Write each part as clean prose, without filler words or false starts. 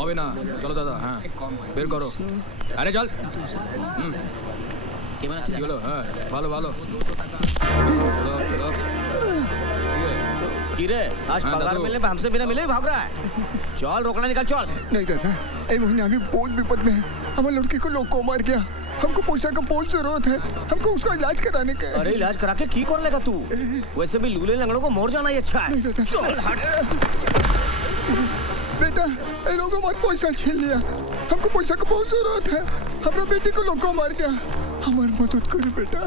হবে না, চলো দাদা। হ্যাঁ বের করো। আরে চল। কি হলো? হ্যাঁ ভালো ভালো, চলো চলো। रे आज पगार मिलने पे हमसे बिना मिले ही भाग रहा है। चल रोकना निकल चल। नहीं दादा, ये महीने अभी बहुत विपद में है। हमारे लड़की को लोग को मार गया, हमको पैसा का बहुत जरूरत है, हमको उसका इलाज कराने का। अरे इलाज करा के की कर लेगा तू? वैसे भी लूले लंगड़ों को मोर जाना ही अच्छा है। चल हट। बेटा ये लोगों हमारे पैसा छीन लिया, हमको पैसा का बहुत जरूरत है, हमारे बेटी को लोग को मार गया, हमारी मदद करो बेटा।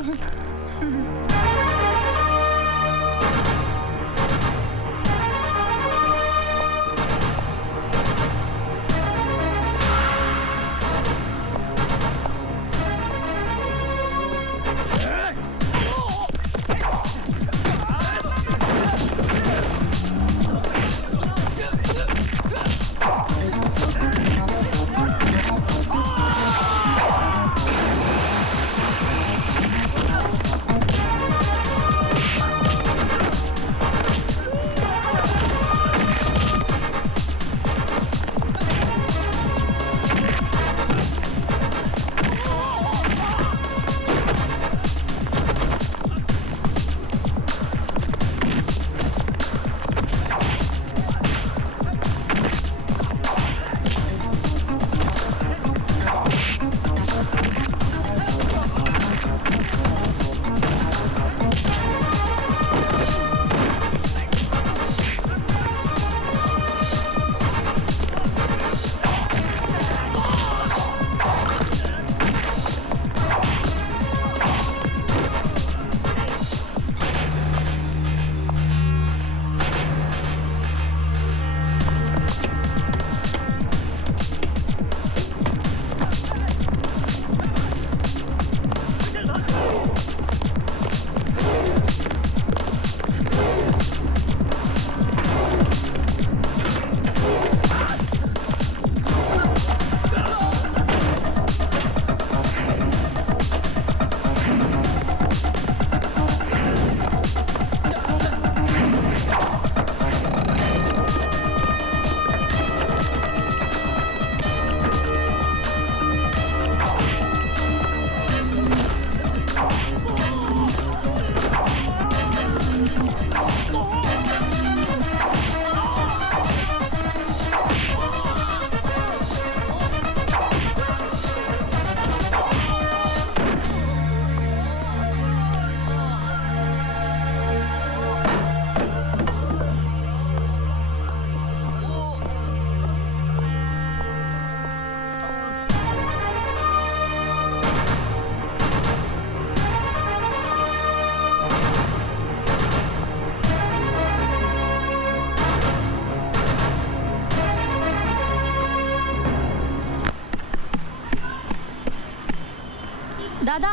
দাদা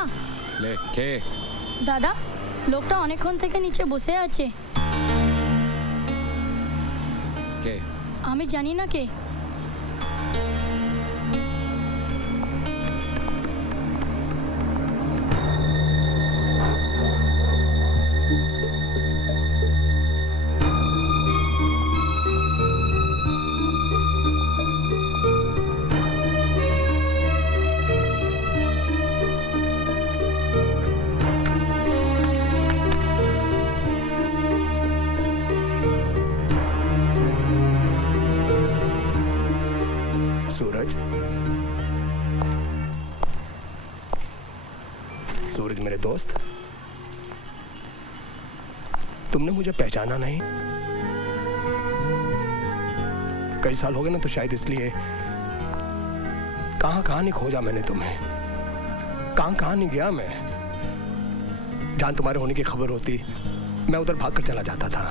লে কে? দাদা লোকটা অনেকক্ষণ থেকে নিচে বসে আছে। কে? আমি জানি না কে। सूरज मेरे दोस्त, तुमने मुझे पहचाना नहीं? कई साल हो गए ना, तो शायद इसलिए कहां कहां नहीं खोजा मैंने तुम्हें, कहां कहां नहीं गया मैं। जहां तुम्हारे होने की खबर होती मैं उधर भागकर चला जाता था।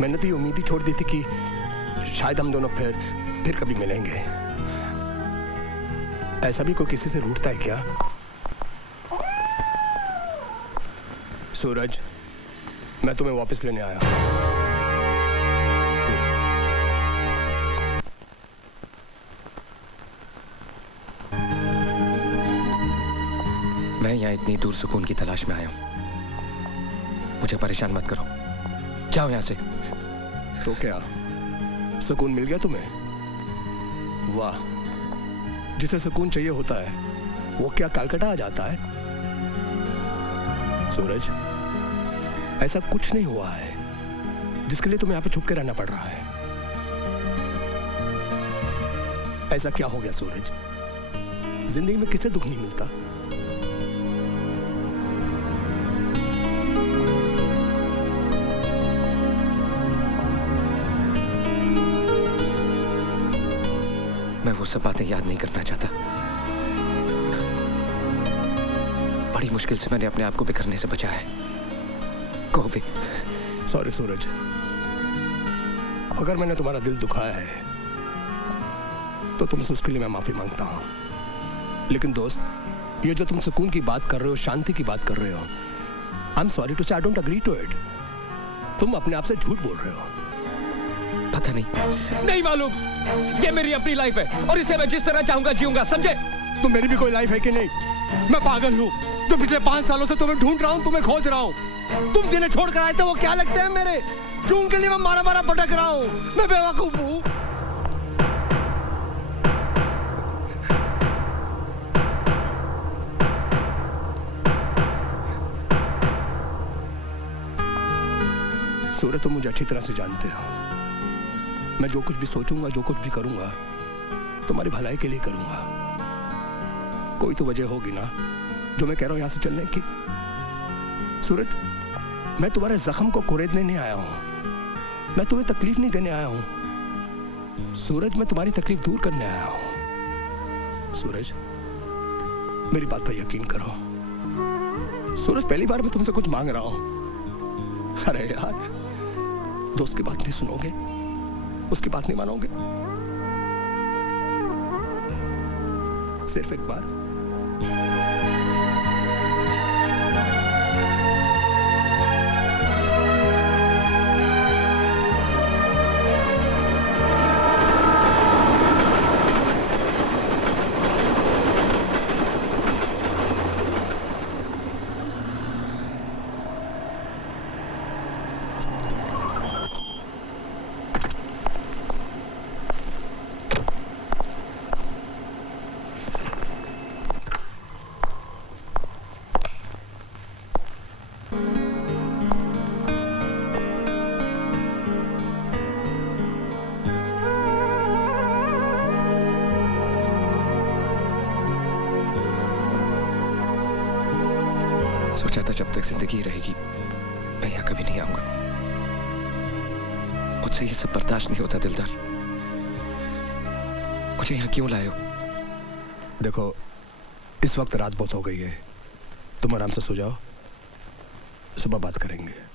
मैंने तो ये उम्मीद ही छोड़ दी थी कि शायद हम दोनों फिर कभी मिलेंगे। ऐसा भी कोई किसी से रूठता है क्या? सूरज, मैं तुम्हें वापस लेने आया। मैं यहाँ इतनी दूर सुकून की तलाश में आया हूँ, मुझे परेशान मत करो, जाओ यहाँ से। तो क्या सुकून मिल गया तुम्हें? वाह, जिसे सुकून चाहिए होता है वो क्या कलकत्ता आ जाता है? सूरज, ऐसा कुछ नहीं हुआ है जिसके लिए तुम्हें यहाँ पे छुप के रहना पड़ रहा है। ऐसा क्या हो गया सूरज? जिंदगी में किसे दुख नहीं मिलता? मैं वो सब बातें याद नहीं करना चाहता। बड़ी मुश्किल से मैंने अपने आप को बिखरने से बचाया है। Go away. सॉरी सूरज, अगर मैंने तुम्हारा दिल दुखाया है तो तुमसे उसके लिए मैं माफी मांगता हूं। लेकिन दोस्त, ये जो तुम सुकून की बात कर रहे हो, शांति की बात कर रहे हो, I am sorry to say I don't agree to it. तुम अपने आप से झूठ बोल रहे हो। पता नहीं मालूम। ये मेरी अपनी लाइफ है और इसे मैं जिस तरह चाहूंगा जीऊंगा, समझे? तुम मेरी भी कोई लाइफ है कि नहीं? मैं पागल हूँ जो पिछले 5 सालों से तुम्हें ढूंढ रहा हूँ, तुम्हें खोज रहा हूँ। तुम जिन्हें छोड़ कर आए थे वो क्या लगते हैं मेरे? क्यों उनके लिए मैं मारा मारा भटक रहा हूँ? मैं बेवकूफ हूँ। सूरज, तुम मुझे अच्छी तरह से जानते हो। मैं जो कुछ भी सोचूंगा, जो कुछ भी करूंगा, तुम्हारी भलाई के लिए करूंगा। कोई तो वजह होगी ना जो मैं कह रहा हूं यहां से चलने की। सूरज, मैं तुम्हारे जख्म को कुरेदने नहीं आया हूं। मैं तुम्हें तकलीफ नहीं देने आया हूं। सूरज, मैं तुम्हारी तकलीफ दूर करने आया हूं। सूरज, मेरी बात पर यकीन करो। सूरज, पहली बार मैं तुमसे कुछ मांग रहा हूं। अरे यार, दोस्त की बात नहीं सुनोगे? उसकी बात नहीं मानोगे? सिर्फ एक बार। सोचा था जब तक जिंदगी रहेगी मैं यहाँ कभी नहीं आऊंगा। मुझसे ये सब बर्दाश्त नहीं होता दिलदार। मुझे यहाँ क्यों लाए हो? देखो, इस वक्त रात बहुत हो गई है, तुम आराम से सो जाओ, सुबह बात करेंगे।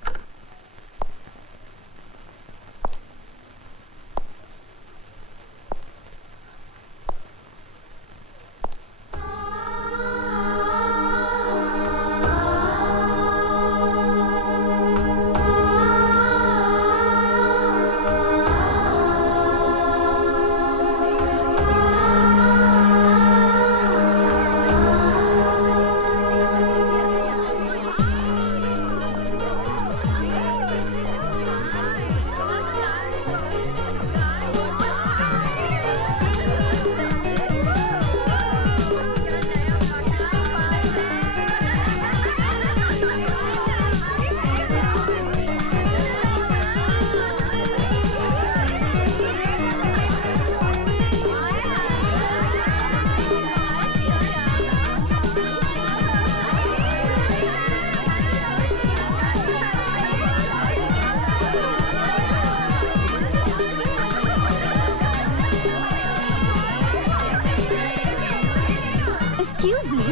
Excuse me.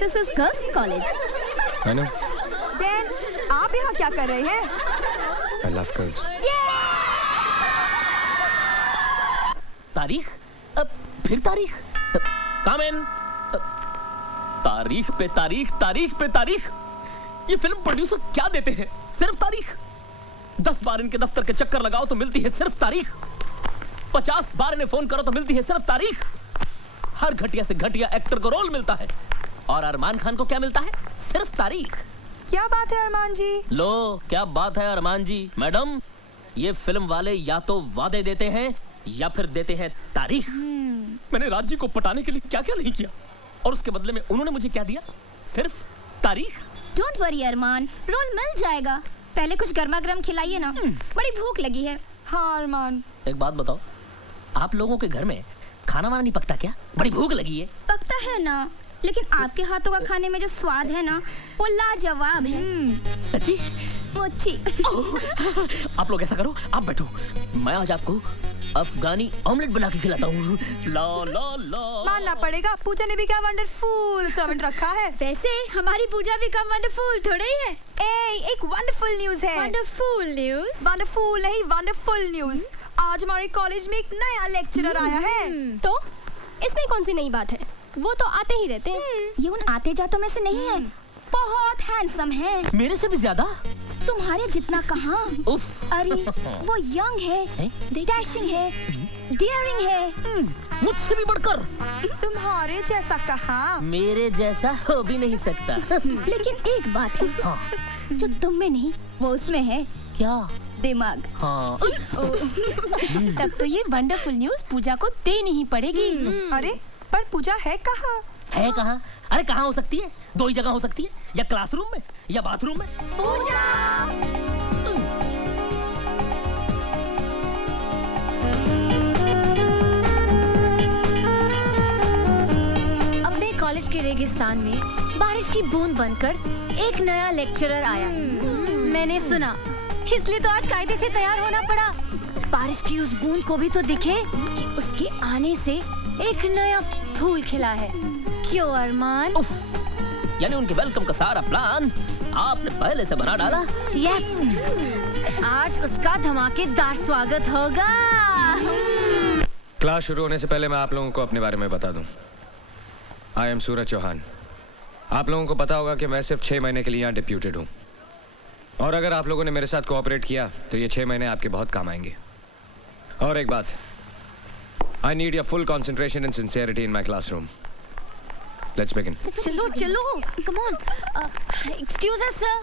This is girls' college. I know. Then आप यहाँ क्या कर रहे हैं? I love girls. तारीख? फिर तारीख? Come in. तारीख पे तारीख, तारीख पे तारीख। ये फिल्म प्रोड्यूसर क्या देते हैं? सिर्फ तारीख। 10 बार इनके दफ्तर के चक्कर लगाओ तो मिलती है सिर्फ तारीख। 50 बार इन्हें फोन करो तो मिलती है सिर्फ तारीख। हर घटिया से घटिया एक्टर को रोल मिलता है और अरमान खान को क्या मिलता है? सिर्फ तारीख। क्या बात है अरमान जी? लो, क्या बात है अरमान जी? मैडम, ये फिल्म वाले या तो वादे देते हैं या फिर देते हैं तारीख। मैंने राज जी को पटाने के लिए क्या क्या नहीं किया, और उसके बदले में उन्होंने मुझे क्या दिया? सिर्फ तारीख। डोंट वरी अरमान, रोल मिल जाएगा। पहले कुछ गर्मा गर्म खिलाइए ना, बड़ी भूख लगी है। हाँ अरमान। एक बात बताओ, आप लोगों के घर में खाना वाना नहीं पकता क्या? बड़ी भूख लगी है। पकता है ना, लेकिन आपके हाथों का खाने में जो स्वाद है ना, वो लाजवाब है। सच्ची? मुच्ची। आप लोग ऐसा करो, आप बैठो, मैं आज आपको अफगानी ऑमलेट बना के खिलाता हूँ। ला ला ला। मानना पड़ेगा, पूजा ने भी क्या वंडरफुल सर्वेंट रखा है। वैसे हमारी पूजा भी कम वंडरफुल थोड़ा ही है। एक वंडरफुल न्यूज है। Wonderful news? वंडरफुल नहीं, वंडरफुल न्यूज। आज हमारे कॉलेज में एक नया लेक्चरर आया है। तो इसमें कौन सी नई बात है? वो तो आते ही रहते हैं। ये उन आते जातों में से नहीं है, बहुत हैंडसम है। मेरे से भी ज्यादा? तुम्हारे जितना कहाँ। उफ। अरे वो यंग है, डैशिंग है, डेयरिंग है। मुझसे भी बढ़कर। तुम्हारे जैसा कहाँ। मेरे जैसा हो भी नहीं सकता। लेकिन एक बात है, हाँ। जो तुम में नहीं वो उसमें है। क्या? दिमाग। हाँ। तब तो ये वंडरफुल न्यूज पूजा को देनी ही पड़ेगी। अरे पर पूजा है कहाँ? है कहाँ? अरे कहाँ हो सकती है? दो ही जगह हो सकती है, या क्लासरूम में या बाथरूम में। पूजा! अपने कॉलेज के रेगिस्तान में बारिश की बूंद बनकर एक नया लेक्चरर आया है। मैंने सुना, इसलिए तो आज कायदे से तैयार होना पड़ा। बारिश की उस बूंद को भी तो दिखे कि उसके आने से एक नया फूल खिला है। क्यों अरमान? यानी उनके वेलकम का सारा प्लान आपने पहले से बना डाला? यस, आज उसका धमाकेदार स्वागत होगा। क्लास शुरू होने से पहले मैं आप लोगों को अपने बारे में बता दूं। आई एम सूरज चौहान। आप लोगों को पता होगा कि मैं सिर्फ 6 महीने के लिए यहाँ डिप्यूटेड हूँ, और अगर आप लोगों ने मेरे साथ कोऑपरेट किया तो ये 6 महीने आपके बहुत काम आएंगे। और एक बात, I need your full concentration and sincerity in my classroom. Let's begin. चलो चलो, come on. Excuse us, sir.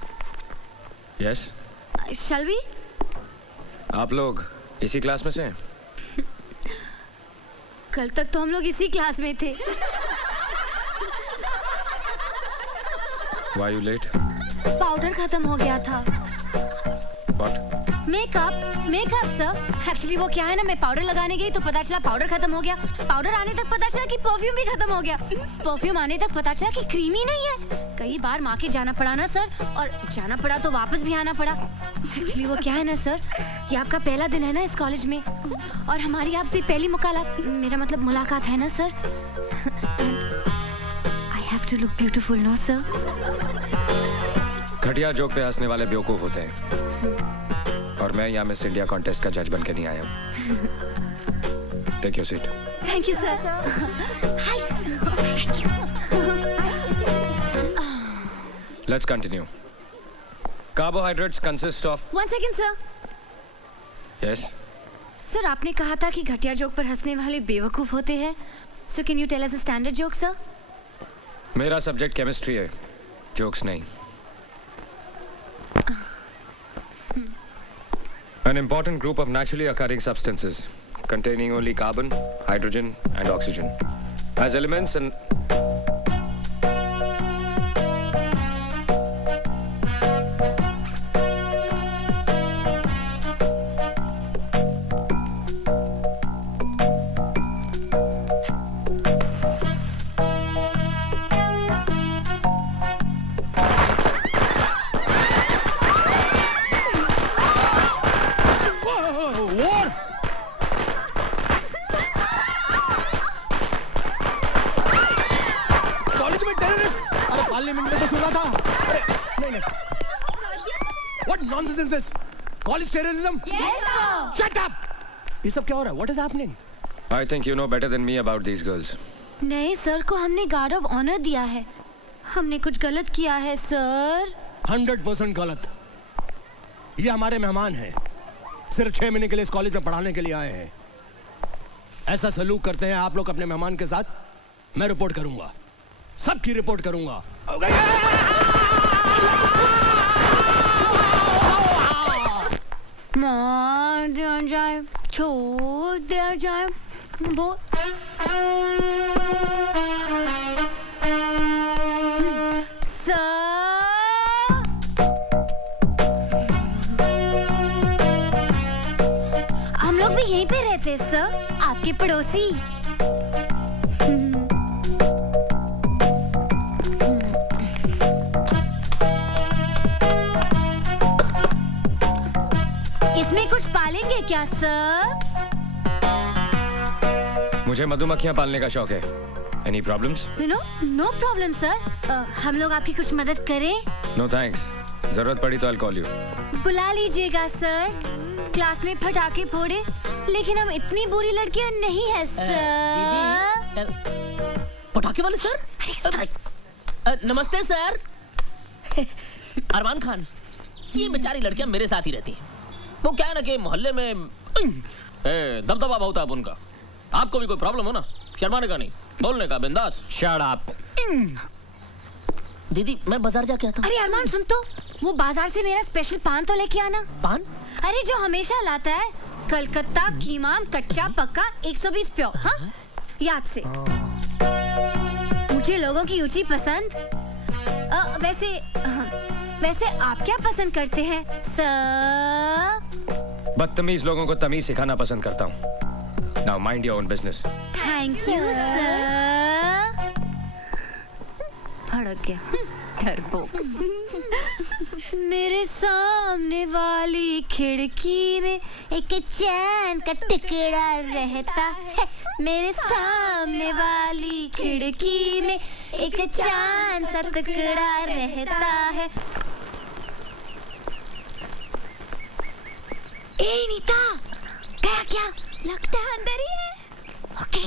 Yes? Shall we? आप लोग इसी क्लास में से हैं? कल तक तो हम लोग इसी क्लास में थे। Why you late? पाउडर खत्म हो गया था। What? Makeup sir. एक्चुअली वो क्या है ना, मैं पाउडर लगाने गई तो पता चला पाउडर खत्म हो गया। पाउडर आने तक पता चला कि परफ्यूम भी खत्म हो गया। परफ्यूम आने तक पता चला कि क्रीम ही नहीं है। कई बार माँ के जाना पड़ा ना सर, और जाना पड़ा तो वापस भी आना पड़ा। एक्चुअली वो क्या है ना सर, ये आपका पहला दिन है ना इस कॉलेज में, और हमारी आपसे पहली मुलाकात है ना sir. I have to look beautiful, no sir? घटिया जोक पे हंसने वाले बेवकूफ होते हैं, और मैं यहाँ मिस इंडिया कॉन्टेस्ट का जज बन के नहीं आया हूँ। Take your seat. Thank you sir. Let's continue. Carbohydrates consist of. 1 second sir. Yes? Sir आपने कहा था कि घटिया जोक पर हंसने वाले बेवकूफ होते हैं। So can you tell us a standard joke sir? मेरा सब्जेक्ट केमिस्ट्री है, जोक्स नहीं। An important group of naturally occurring substances containing only carbon, hydrogen, and oxygen as elements and College terrorism? Yes, sir. Shut up! ये सब क्या हो रहा है? What is happening? I think you know better than me about these girls. नहीं sir को हमने guard of honour दिया है। हमने कुछ गलत किया है सर। 100% गलत। ये हमारे मेहमान हैं, सिर्फ 6 महीने के लिए इस कॉलेज में पढ़ाने के लिए आए हैं। ऐसा सलूक करते हैं आप लोग अपने मेहमान के साथ? मैं रिपोर्ट करूंगा, सबकी रिपोर्ट करूंगा। मार दिया जाए, छोड़ दिया जाए, वो हम लोग भी यहीं पे रहते सर, आपके पड़ोसी। इसमें कुछ पालेंगे क्या सर? मुझे मधुमक्खियां पालने का शौक है। Any problems? No problem sir. हम लोग आपकी कुछ मदद करें? No thanks. जरूरत पड़ी तो I'll call you. बुला लीजिएगा सर। क्लास में पटाखे फोड़े, लेकिन हम इतनी बुरी लड़कियां नहीं है सर। पटाखे वाले सर? नमस्ते सर। अरमान खान, ये बेचारी लड़कियां मेरे साथ ही रहती हैं। वो क्या है ना कि मोहल्ले में दबदबा बहुत है उनका। आपको भी कोई प्रॉब्लम हो ना, शर्माने का नहीं, बोलने का, बिंदास। Shut up. दीदी मैं बाजार जाके आता हूँ। अरे अरमान सुन तो, वो बाजार से मेरा स्पेशल पान तो लेके आना। पान? अरे जो हमेशा लाता है, कलकत्ता कीमाम कच्चा पक्का 120 प्योर। हाँ याद से। मुझे लोगों की ऊंची पसंद। वैसे आप क्या पसंद करते हैं सर? बदतमीज लोगों को तमीज सिखाना पसंद करता हूँ। Now mind your own business. Thank you sir. भड़क गया डरपोक। मेरे सामने वाली खिड़की में एक चैन का टुकड़ा रहता है। मेरे सामने वाली खिड़की में एक चांद सा टुकड़ा रहता है। ए नीता, गया क्या? लगता है अंदर ही है। ओके।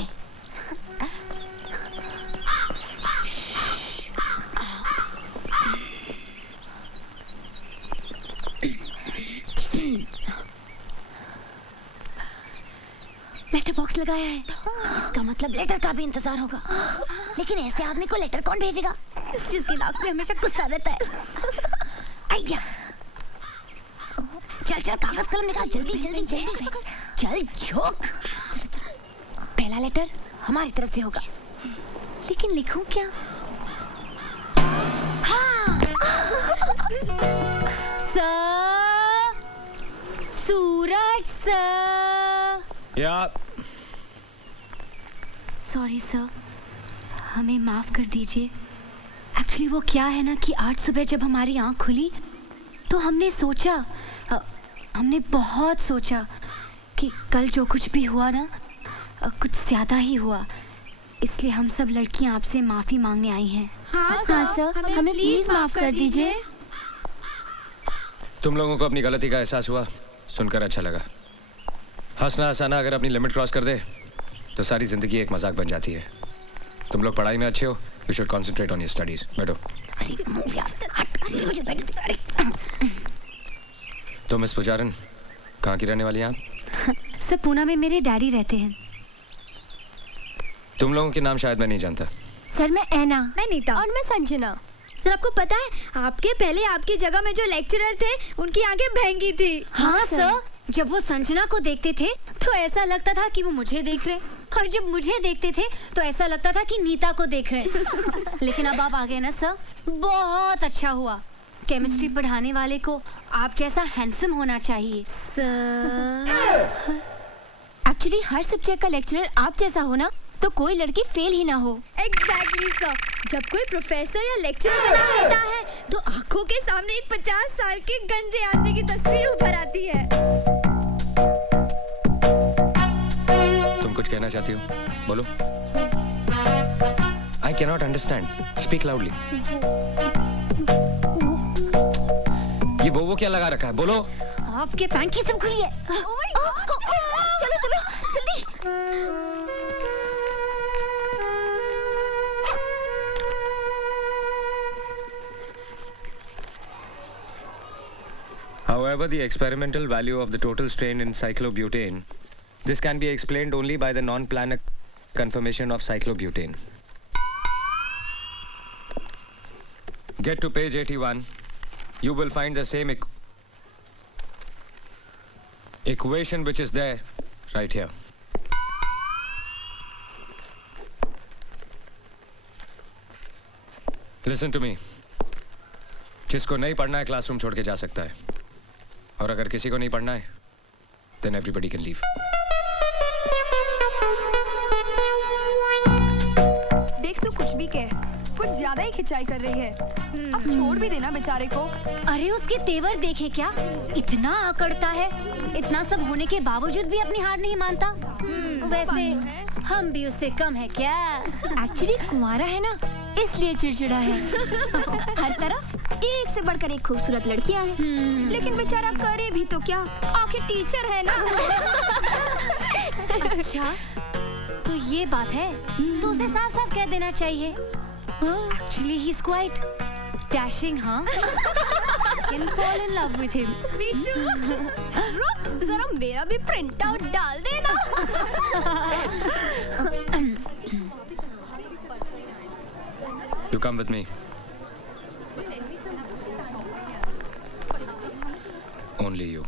लेटर बॉक्स लगाया है, इसका मतलब लेटर का भी इंतजार होगा। लेकिन ऐसे आदमी को लेटर कौन भेजेगा जिसकी नाक में हमेशा गुस्सा रहता है? आइडिया। चल चल कागज कलम निकाल, जल्दी जल्दी जल्दी। चल झोंक। पहला लेटर हमारी तरफ से होगा, लेकिन लिखूं क्या? हाँ। सर, सूरज सर। या सॉरी सर, हमें माफ कर दीजिए। एक्चुअली वो क्या है ना कि आज सुबह जब हमारी आंख खुली तो हमने सोचा, हमने बहुत सोचा कि कल जो कुछ भी हुआ ना, कुछ ज़्यादा ही हुआ। इसलिए हम सब लड़कियां आपसे माफ़ी मांगने आई हैं। हाँ सर, हमें प्लीज माफ कर दीजिए। तुम लोगों को अपनी गलती का एहसास हुआ, सुनकर अच्छा लगा। हंसना हंसाना अगर अपनी लिमिट क्रॉस कर दे तो सारी जिंदगी एक मजाक बन जाती है। तुम लोग पढ़ाई में अच्छे हो, you should concentrate on your studies. बैठो। तो मिस पुजारन, कहाँ की रहने वाली हैं आप? सर पूना में मेरे डैडी रहते हैं। तुम लोगों के नाम शायद मैं नहीं जानता। सर मैं ऐना। मैं नीता। और मैं संजना। सर आपको पता है, आपके पहले आपकी जगह में जो लेक्चरर थे उनकी आंखें भैंगी थी। हाँ सर, जब वो संजना को देखते थे तो ऐसा लगता था कि वो मुझे देख रहे, और जब मुझे देखते थे तो ऐसा लगता था कि नीता को देख रहे। लेकिन अब आप आ गए ना सर, बहुत अच्छा हुआ। केमिस्ट्री पढ़ाने वाले को आप जैसा हैंडसम होना चाहिए सर। एक्चुअली हर सब्जेक्ट का लेक्चरर आप जैसा हो ना, तो कोई लड़की फेल ही ना हो। Exactly sir. जब कोई प्रोफेसर या लेक्चरर बना होता है तो आंखों के सामने एक 50 साल के गंजे आदमी की तस्वीर उभर आती है। तुम कुछ कहना चाहती हो? बोलो। I cannot understand, speak loudly. ये वो क्या लगा रखा है? बोलो। आपके पैंट की सब खुली है। चलो चलो जल्दी। However, the experimental value of the total strain in cyclobutane, this can be explained only by the non-planar conformation of cyclobutane. Get to page 81. You will find the same equation which is there right here. Listen to me. जिसको नहीं पढ़ना है classroom छोड़ के जा सकता है, और अगर किसी को नहीं पढ़ना है then everybody can leave. देख तू कुछ भी कह, कुछ ज्यादा ही खिंचाई कर रही है। अब छोड़ भी देना बेचारे को। अरे उसके तेवर देखे क्या, इतना आकड़ता है, इतना सब होने के बावजूद भी अपनी हार नहीं मानता। वैसे हम भी उससे कम है क्या? एक्चुअली कुंवारा है ना, इसलिए चिड़चिड़ा है। हर तरफ एक से बढ़कर एक खूबसूरत लड़कियां हैं, लेकिन बेचारा करे भी तो क्या, आखिर टीचर है ना। अच्छा तो ये बात है, तो उसे साफ साफ कह देना चाहिए। Actually he's quite dashing, हाँ? Can fall in love with him. Me too. रुक, जरा मेरा भी प्रिंट आउट डाल देना। You come with me. Only you.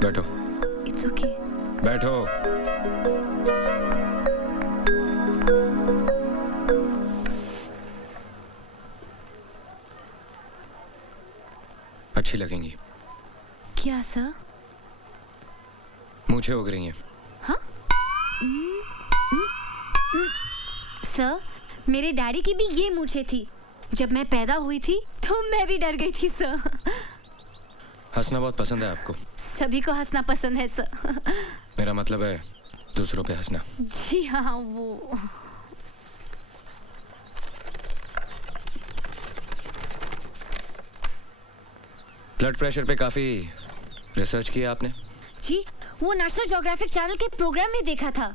बैठो। It's okay. बैठो। अच्छी लगेंगी। क्या सर? मूंछें उग रही हैं। हाँ? सर, मेरे डैडी की भी ये मूंछें थी। जब मैं पैदा हुई थी तो मैं भी डर गई थी सर। हंसना बहुत पसंद है आपको। सभी को हंसना पसंद है सर। मेरा मतलब है दूसरों पे हंसना। जी हाँ, वो ब्लड प्रेशर पे काफी रिसर्च किया आपने? जी, वो नेशनल ज्योग्राफिक चैनल के प्रोग्राम में देखा था।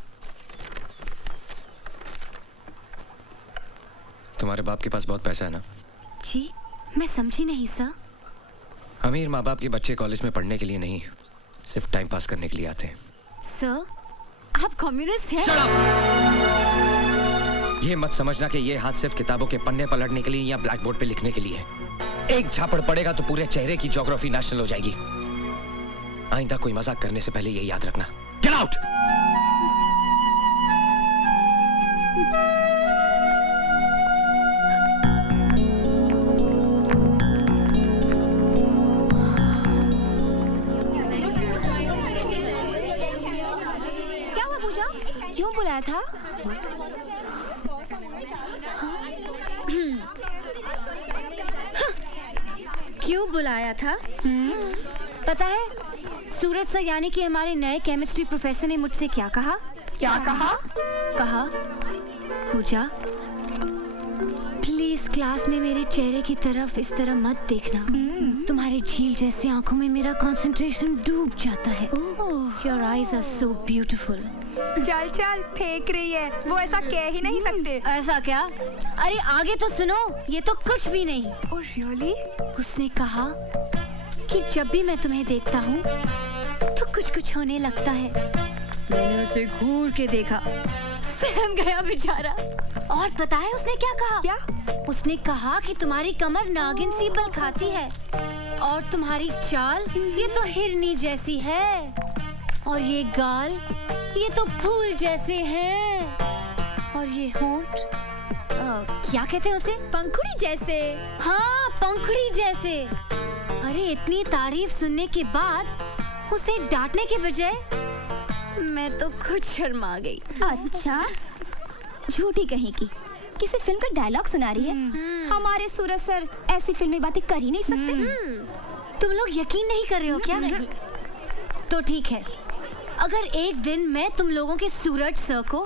तुम्हारे बाप के पास बहुत पैसा है ना? जी, मैं समझी नहीं सर। अमीर माँ बाप के बच्चे कॉलेज में पढ़ने के लिए नहीं, सिर्फ टाइम पास करने के लिए आते हैं। सर, आप कम्युनिस्ट हैं? ये मत समझना कि ये हाथ सिर्फ किताबों के पन्ने पलटने के लिए या ब्लैक बोर्ड पे लिखने के लिए है। एक झापड़ पड़ेगा तो पूरे चेहरे की ज्योग्राफी नेशनल हो जाएगी। आइंदा कोई मजाक करने से पहले ये याद रखना। Get out! क्या हुआ पूजा? क्यों बुलाया था? क्यों बुलाया था? पता है, सूरज सर यानी कि हमारे नए केमिस्ट्री प्रोफेसर ने मुझसे क्या कहा? क्या कहा? कहा, पूजा प्लीज क्लास में मेरे चेहरे की तरफ इस तरह मत देखना। तुम्हारे झील जैसे आंखों में मेरा कंसंट्रेशन डूब जाता है। Your eyes are so beautiful. चल चल, फेंक रही है, वो ऐसा कह ही नहीं सकते। ऐसा क्या? अरे आगे तो सुनो, ये तो कुछ भी नहीं। Oh really? उसने कहा कि जब भी मैं तुम्हें देखता हूँ तो कुछ कुछ होने लगता है। मैंने उसे घूर के देखा, सहम गया बेचारा। और पता है उसने क्या कहा? क्या? उसने कहा कि तुम्हारी कमर नागिन सी बल खाती है और तुम्हारी चाल ये तो हिरनी जैसी है और ये गाल ये तो फूल जैसे हैं और ये होंठ क्या कहते हैं उसे? पंखुड़ी जैसे। हाँ, पंखुड़ी जैसे। अरे इतनी तारीफ सुनने के बाद उसे डांटने के बजाय मैं तो खुद शर्मा गई। अच्छा, झूठी कहीं की किसी फिल्म का डायलॉग सुना रही है। हमारे सूरज सर ऐसी फिल्मी बातें कर ही नहीं सकते। तुम लोग यकीन नहीं कर रहे हो क्या? नहीं। तो ठीक है, अगर एक दिन मैं तुम लोगों के सूरज सर को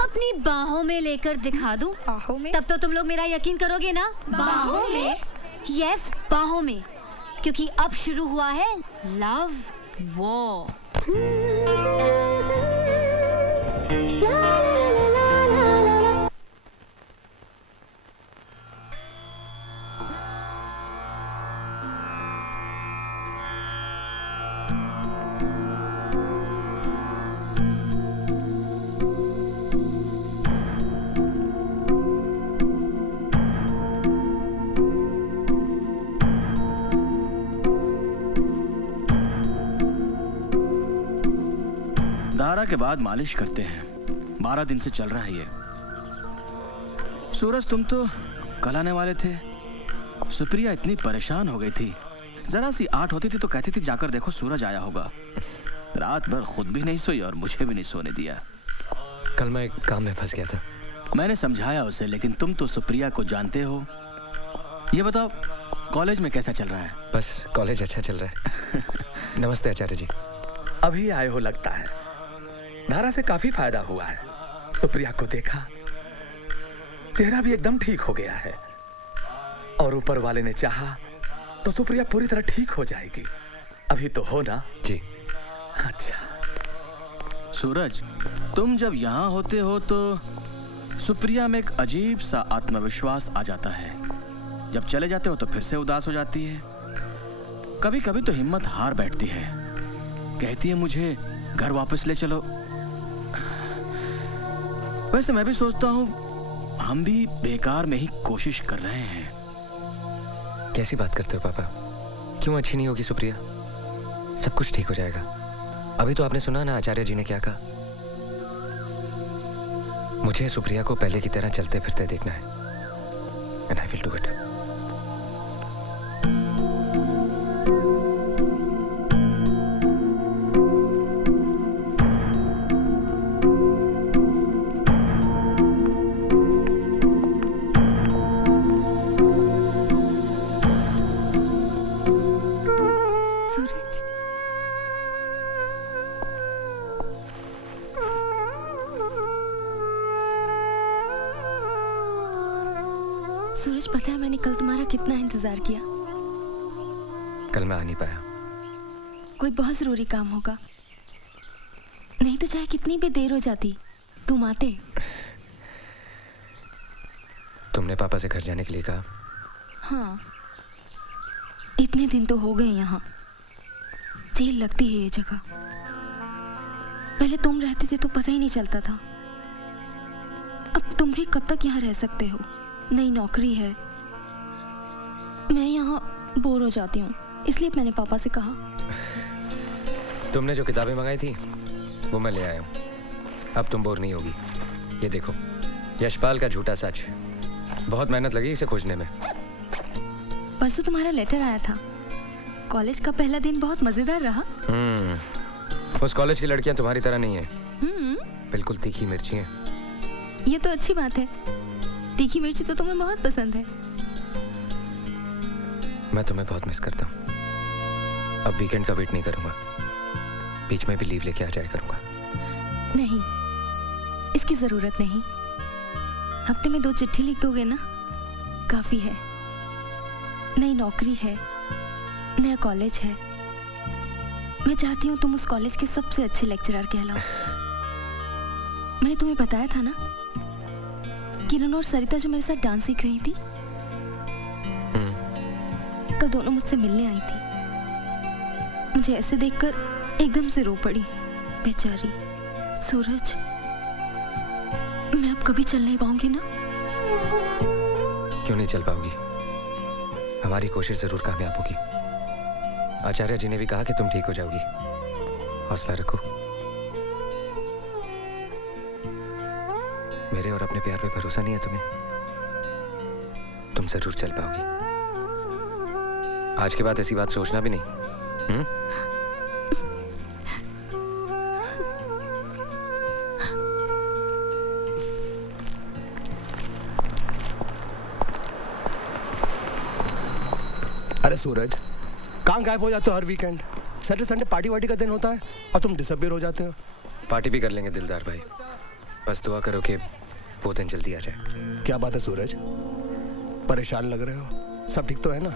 अपनी बाहों में लेकर दिखा दूं, बाहों में? तब तो तुम लोग मेरा यकीन करोगे ना? बाहों में? यस, बाहों में, क्योंकि अब शुरू हुआ है लव वॉर। के बाद मालिश करते हैं। 12 दिन से चल रहा है ये। सूरज, तुम तो कल आने वाले थे। सुप्रिया इतनी परेशान हो गई थी, जरा सी आठ होती थी तो कहती थी जाकर देखो सूरज आया होगा। रात भर खुद भी नहीं सोई और मुझे भी नहीं सोने दिया। कल मैं एक काम में फंस गया था। मैंने समझाया उसे, लेकिन तुम तो सुप्रिया को जानते हो। ये बताओ, कॉलेज में कैसा चल रहा है? बस कॉलेज अच्छा चल रहा है। नमस्ते आचार्य जी। अभी आए हो लगता है। धारा से काफी फायदा हुआ है। सुप्रिया को देखा, चेहरा भी एकदम ठीक हो गया है। और ऊपर वाले ने चाहा तो सुप्रिया पूरी तरह ठीक हो जाएगी। अभी तो हो ना? जी। अच्छा सूरज, तुम जब यहाँ होते हो तो सुप्रिया में एक अजीब सा आत्मविश्वास आ जाता है। जब चले जाते हो तो फिर से उदास हो जाती है। कभी कभी तो हिम्मत हार बैठती है, कहती है मुझे घर वापस ले चलो। वैसे मैं भी सोचता हूँ हम भी बेकार में ही कोशिश कर रहे हैं। कैसी बात करते हो पापा? क्यों अच्छी नहीं होगी सुप्रिया? सब कुछ ठीक हो जाएगा। अभी तो आपने सुना ना आचार्य जी ने क्या कहा। मुझे सुप्रिया को पहले की तरह चलते फिरते देखना है। And I will do it. Suraj, पता है मैंने कल तुम्हारा कितना इंतजार किया। कल मैं आ नहीं पाया। कोई बहुत जरूरी काम होगा, नहीं तो चाहे कितनी भी देर हो जाती तुम आते। तुमने पापा से घर जाने के लिए कहा? हाँ, इतने दिन तो हो गए यहाँ। जेल लगती है ये जगह। पहले तुम रहते थे तो पता ही नहीं चलता था। अब तुम भी कब तक यहाँ रह सकते हो? नई नौकरी है, मैं यहाँ बोर हो जाती हूँ, इसलिए मैंने पापा से कहा। तुमने जो किताबें मंगाई थी वो मैं ले आया हूँ। अब तुम बोर नहीं होगी। ये देखो, यशपाल का झूठा सच। बहुत मेहनत लगी इसे खोजने में। परसों तुम्हारा लेटर आया था। कॉलेज का पहला दिन बहुत मजेदार रहा। उस कॉलेज की लड़कियां तुम्हारी तरह नहीं है। बिल्कुल तीखी मिर्ची हैं। ये तो अच्छी बात है। तीखी मिर्ची तो तुम्हें बहुत पसंद है। मैं तुम्हें बहुत मिस करता हूँ। अब वीकेंड का वेट नहीं करूंगा। बीच में भी लीव लेके आ जाया करूंगा। नहीं, इसकी जरूरत नहीं। हफ्ते में 2 चिट्ठी लिख दोगे ना, काफी है। नई नौकरी है, नया कॉलेज है। मैं चाहती हूँ तुम उस कॉलेज के सबसे अच्छे लेक्चरर कहलाओ। मैंने तुम्हें बताया था ना, किरण और सरिता जो मेरे साथ डांस सीख रही थी, कल दोनों मुझसे मिलने आई थी। मुझे ऐसे देखकर एकदम से रो पड़ी, बेचारी। सूरज, मैं अब कभी चल नहीं पाऊंगी ना? क्यों नहीं चल पाओगी? हमारी कोशिश जरूर कामयाब होगी। आचार्य जी ने भी कहा कि तुम ठीक हो जाओगी। हौसला रखो। मेरे और अपने प्यार पे भरोसा नहीं है तुम्हें? तुम जरूर चल पाओगी। आज के बाद ऐसी बात सोचना भी नहीं। अरे सूरज, कहाँ गायब हो जाते हो हर वीकेंड? सैटरडे संडे पार्टी वार्टी का दिन होता है और तुम डिसअपीयर हो जाते हो। पार्टी भी कर लेंगे दिलदार भाई। बस दुआ करो कि वो दिन जल्दी आ जाए। क्या बात है सूरज, परेशान लग रहे हो? सब ठीक तो है ना?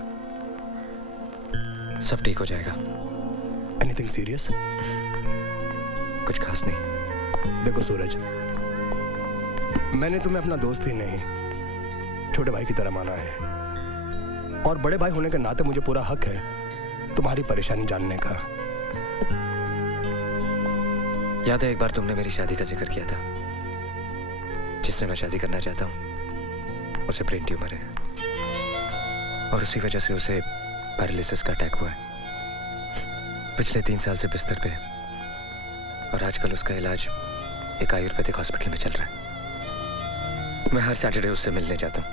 सब ठीक हो जाएगा। Anything serious? कुछ खास नहीं। देखो सूरज, मैंने तुम्हें अपना दोस्त ही नहीं, छोटे भाई की तरह माना है। और बड़े भाई होने के नाते मुझे पूरा हक है तुम्हारी परेशानी जानने का। याद है एक बार तुमने मेरी शादी का जिक्र किया था? जिससे मैं शादी करना चाहता हूँ उसे ब्रेन ट्यूमर है और उसी वजह से उसे पैरालिसिस का अटैक हुआ है। पिछले 3 साल से बिस्तर पे है। और आजकल उसका इलाज एक आयुर्वेदिक हॉस्पिटल में चल रहा है। मैं हर सैटरडे उससे मिलने जाता हूँ,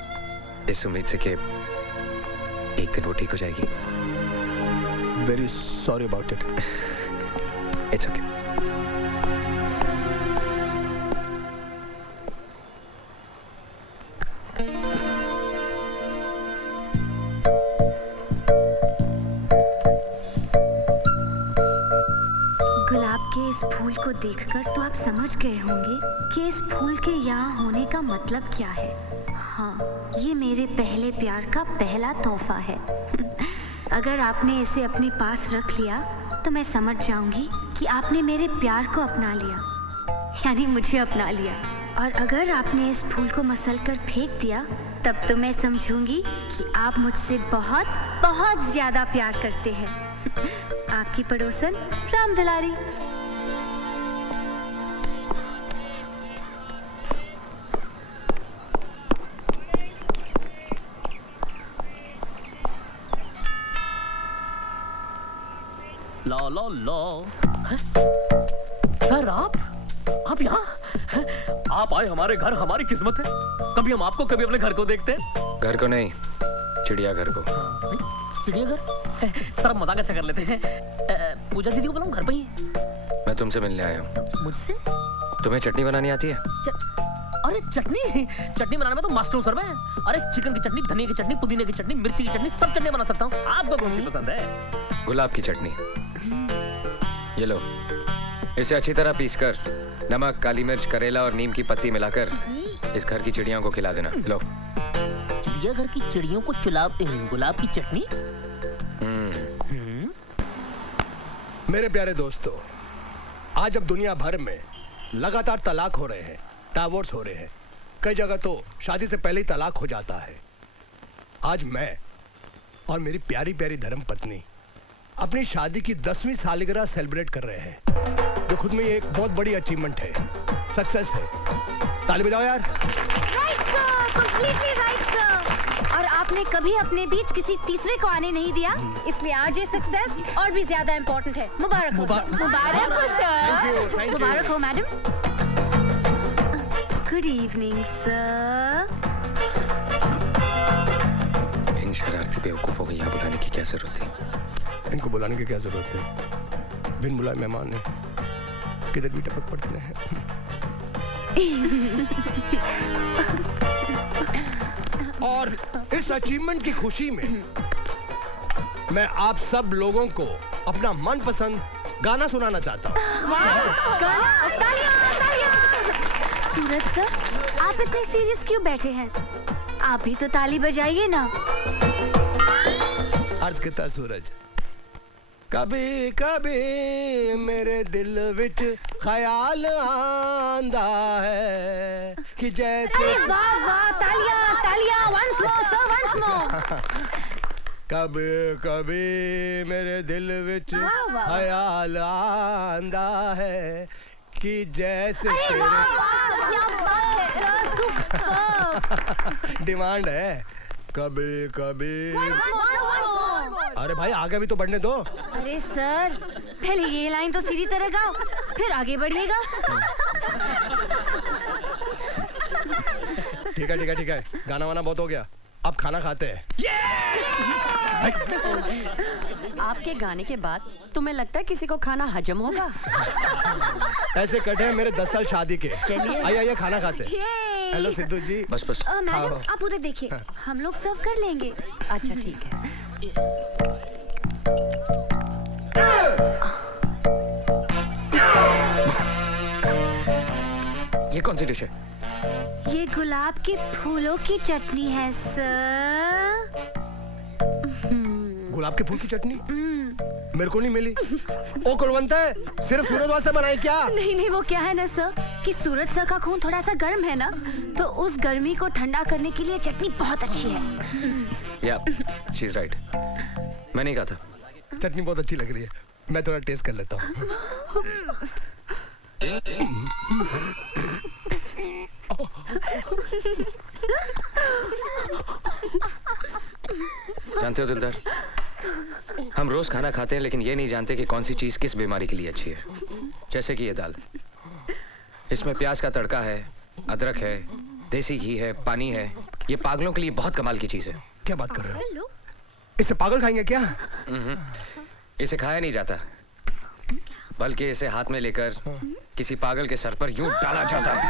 इस उम्मीद से कि एक दिन वो ठीक हो जाएगी। Very sorry about it. It's okay. गुलाब के इस फूल को देखकर तो आप समझ गए होंगे कि इस फूल के यहाँ होने का मतलब क्या है। हाँ, ये मेरे पहले प्यार का पहला तोहफा है। अगर आपने इसे अपने पास रख लिया तो मैं समझ जाऊंगी कि आपने मेरे प्यार को अपना लिया, यानी मुझे अपना लिया। और अगर आपने इस फूल को मसल कर फेंक दिया तब तो मैं समझूंगी कि आप मुझसे बहुत बहुत ज्यादा प्यार करते हैं। आपकी पड़ोसन राम दुलारी। ला ला ला। हैं? सर आप यहाँ? आप आए हमारे घर, हमारी किस्मत है। कभी हम आपको, कभी अपने घर को देखते हैं। घर को नहीं, चिड़ियाघर को। चिड़ियाघर? सर आप मजाक अच्छा कर लेते हैं। पूजा दीदी को बुलाऊं, घर पे ही है। मैं तुमसे मिलने आया हूँ। मुझसे? तुम्हें चटनी बनानी आती है? अरे चटनी बनाने में तो मास्टर हूँ सर मैं। अरे चिकन की चटनी, धनिया की चटनी, पुदीने की चटनी, मिर्ची की चटनी, सब चटनी बना सकता हूँ। आपको कौन सी पसंद है? गुलाब की चटनी। ये लो, इसे अच्छी तरह पीसकर नमक, काली मिर्च, करेला और नीम की पत्ती मिलाकर इस घर की चिड़ियों को खिला देना। लो। चिड़ियाघर की चिड़ियों को गुलाब की चटनी? मेरे प्यारे दोस्तों, आज अब दुनिया भर में लगातार तलाक हो रहे हैं, डाइवोर्स हो रहे हैं। कई जगह तो शादी से पहले ही तलाक हो जाता है। आज मैं और मेरी प्यारी प्यारी धर्मपत्नी अपनी शादी की 10वीं सालगिरह सेलिब्रेट कर रहे हैं, जो खुद में एक बहुत बड़ी अचीवमेंट है, सक्सेस है। ताली बजाओ यार। Right sir, completely right sir. और आपने कभी अपने बीच किसी तीसरे को आने नहीं दिया, इसलिए आज ये सक्सेस और भी ज्यादा इम्पोर्टेंट है। मुबारक हो सर। मुबारक हो सर। मुबारक हो मैडम। Good evening sir. इन शरारती बेवकूफों को यहाँ बुलाने की क्या जरूरत है? इनको बुलाने की क्या जरूरत है? बिन बुलाए मेहमान है, किधर भी टपक पड़ते हैं। और इस अचीवमेंट की खुशी में मैं आप सब लोगों को अपना मनपसंद गाना सुनाना चाहता हूँ। सूरज सर, आप इतने सीरियस क्यों बैठे हैं? आप भी तो ताली बजाइए ना। अर्ज किता सूरज। कभी कभी मेरे दिल विच ख्याल आंदा है कि जैसे। वाह वाह, तालियां तालियां, once more sir, once more। कभी कभी मेरे दिल विच ख्याल आंदा है कि जैसे डिमांड है। कभी कभी। अरे भाई आगे भी तो बढ़ने दो। अरे सर, पहले ये लाइन तो सीधी तरह गाओ, फिर आगे बढ़िएगा। ठीक है ठीक है ठीक है, गाना वाना बहुत हो गया, अब खाना खाते हैं। आपके गाने के बाद तुम्हें लगता है किसी को खाना हजम होगा? ऐसे कटे हैं मेरे 10 साल शादी के। चलिए। आइए आइए खाना खाते हैं। हेलो सिद्धू जी। बस बस। मैडम आप उधर देखिए, हम लोग सर्व कर लेंगे। अच्छा ठीक है। ये कौन सी डिश है? ये गुलाब के फूलों की चटनी है सर। गुलाब के फूल की चटनी मेरे को नहीं मिली। ओ कुलवंत है, सिर्फ सूरज वास्ते बनाई क्या? नहीं नहीं, वो क्या है ना सर कि सूरज सर का खून थोड़ा सा गर्म है ना, तो उस गर्मी को ठंडा करने के लिए चटनी बहुत अच्छी है। या, she's right. मैं नहीं कहा था। चटनी बहुत अच्छी लग रही है, मैं थोड़ा टेस्ट कर लेता हूँ। जानते हो दिलदार, हम रोज खाना खाते हैं लेकिन ये नहीं जानते कि कौन सी चीज किस बीमारी के लिए अच्छी है। जैसे कि ये दाल, इसमें प्याज का तड़का है, अदरक है, देसी घी है, पानी है। ये पागलों के लिए बहुत कमाल की चीज है। क्या बात कर रहे हो? इसे पागल खाएंगे क्या? इसे खाया नहीं जाता, बल्कि इसे हाथ में लेकर किसी पागल के सर पर यूं डाला जाता है।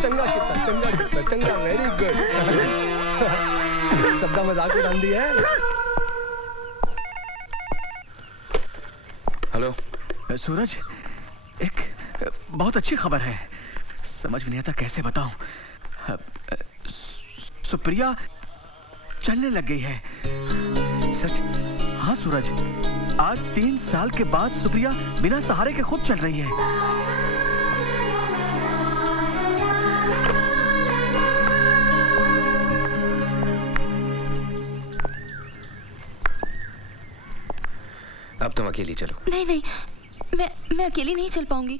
चंगा कितना, चंगा कितना, चंगा, वेरी गुड। शब्दा मजाक में डाल दी है। हेलो सूरज, एक बहुत अच्छी खबर है। समझ में नहीं आता कैसे बताऊं। सुप्रिया चलने लग गई है। सच? हाँ सूरज, आज 3 साल के बाद सुप्रिया बिना सहारे के खुद चल रही है। अब तुम अकेली चलो। नहीं नहीं, मैं अकेली नहीं चल पाऊंगी।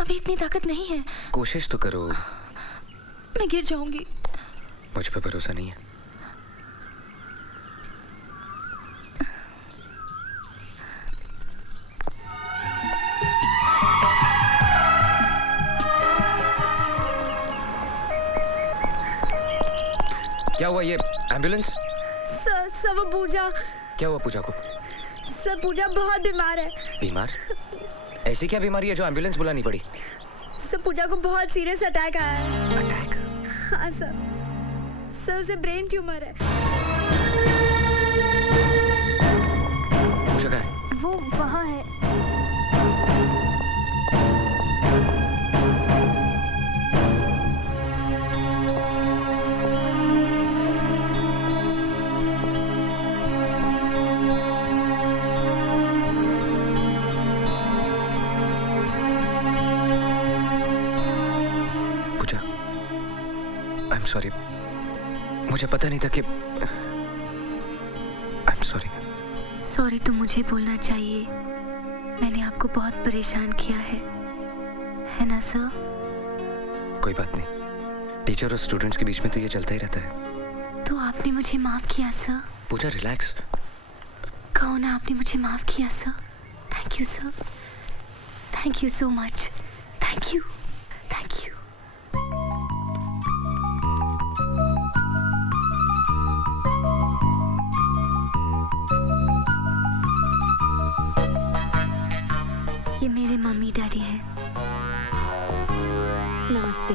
अभी इतनी ताकत नहीं है। कोशिश तो करो। मैं गिर जाऊंगी। मुझ पे भरोसा नहीं है? क्या हुआ? ये एम्बुलेंस? सर वो पूजा। क्या हुआ पूजा को? सर पूजा बहुत बीमार है। बीमार? ऐसी क्या बीमारी है जो एम्बुलेंस बुलानी पड़ी? सर पूजा को बहुत सीरियस अटैक आया है। अटैक? हाँ सर उसे ब्रेन ट्यूमर है। पूजा कहाँ है? वो वहाँ है। सॉरी, मुझे पता नहीं था कि I'm sorry। सॉरी तो मुझे बोलना चाहिए। मैंने आपको बहुत परेशान किया है ना सर? कोई बात नहीं, टीचर और स्टूडेंट्स के बीच में तो ये चलता ही रहता है। तो आपने मुझे माफ किया सर? पूजा रिलैक्स। कहो ना आपने मुझे माफ किया sir. Thank you sir, thank you so much. Thank you, thank you. ये मेरे मम्मी डैडी हैं। नमस्ते।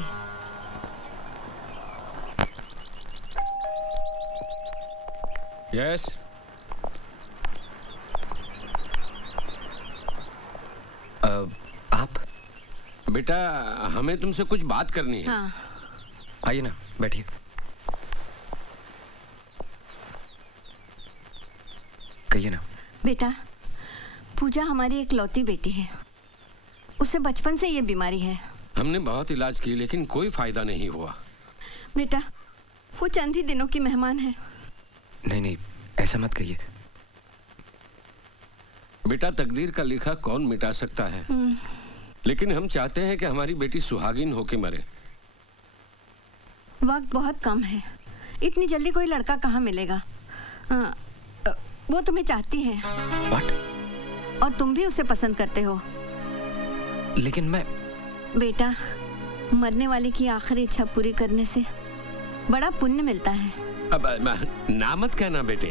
यस। आप? बेटा हमें तुमसे कुछ बात करनी है। हाँ। आइए ना, बैठिए। कहिए ना। बेटा पूजा हमारी एक लौती बेटी है। उसे बचपन से ये बीमारी है। हमने बहुत इलाज की लेकिन कोई फायदा नहीं हुआ। बेटा वो चंद ही दिनों की मेहमान है। नहीं नहीं, ऐसा मत कहिए। बेटा तकदीर का लिखा कौन मिटा सकता है, लेकिन हम चाहते हैं कि हमारी बेटी सुहागिन होके मरे। वक्त बहुत कम है, इतनी जल्दी कोई लड़का कहाँ मिलेगा। वो तुम्हें चाहती है। What? और तुम भी उसे पसंद करते हो। लेकिन मैं... बेटा मरने वाले की आखिरी इच्छा पूरी करने से बड़ा पुण्य मिलता है। अब ना मत कहना बेटे।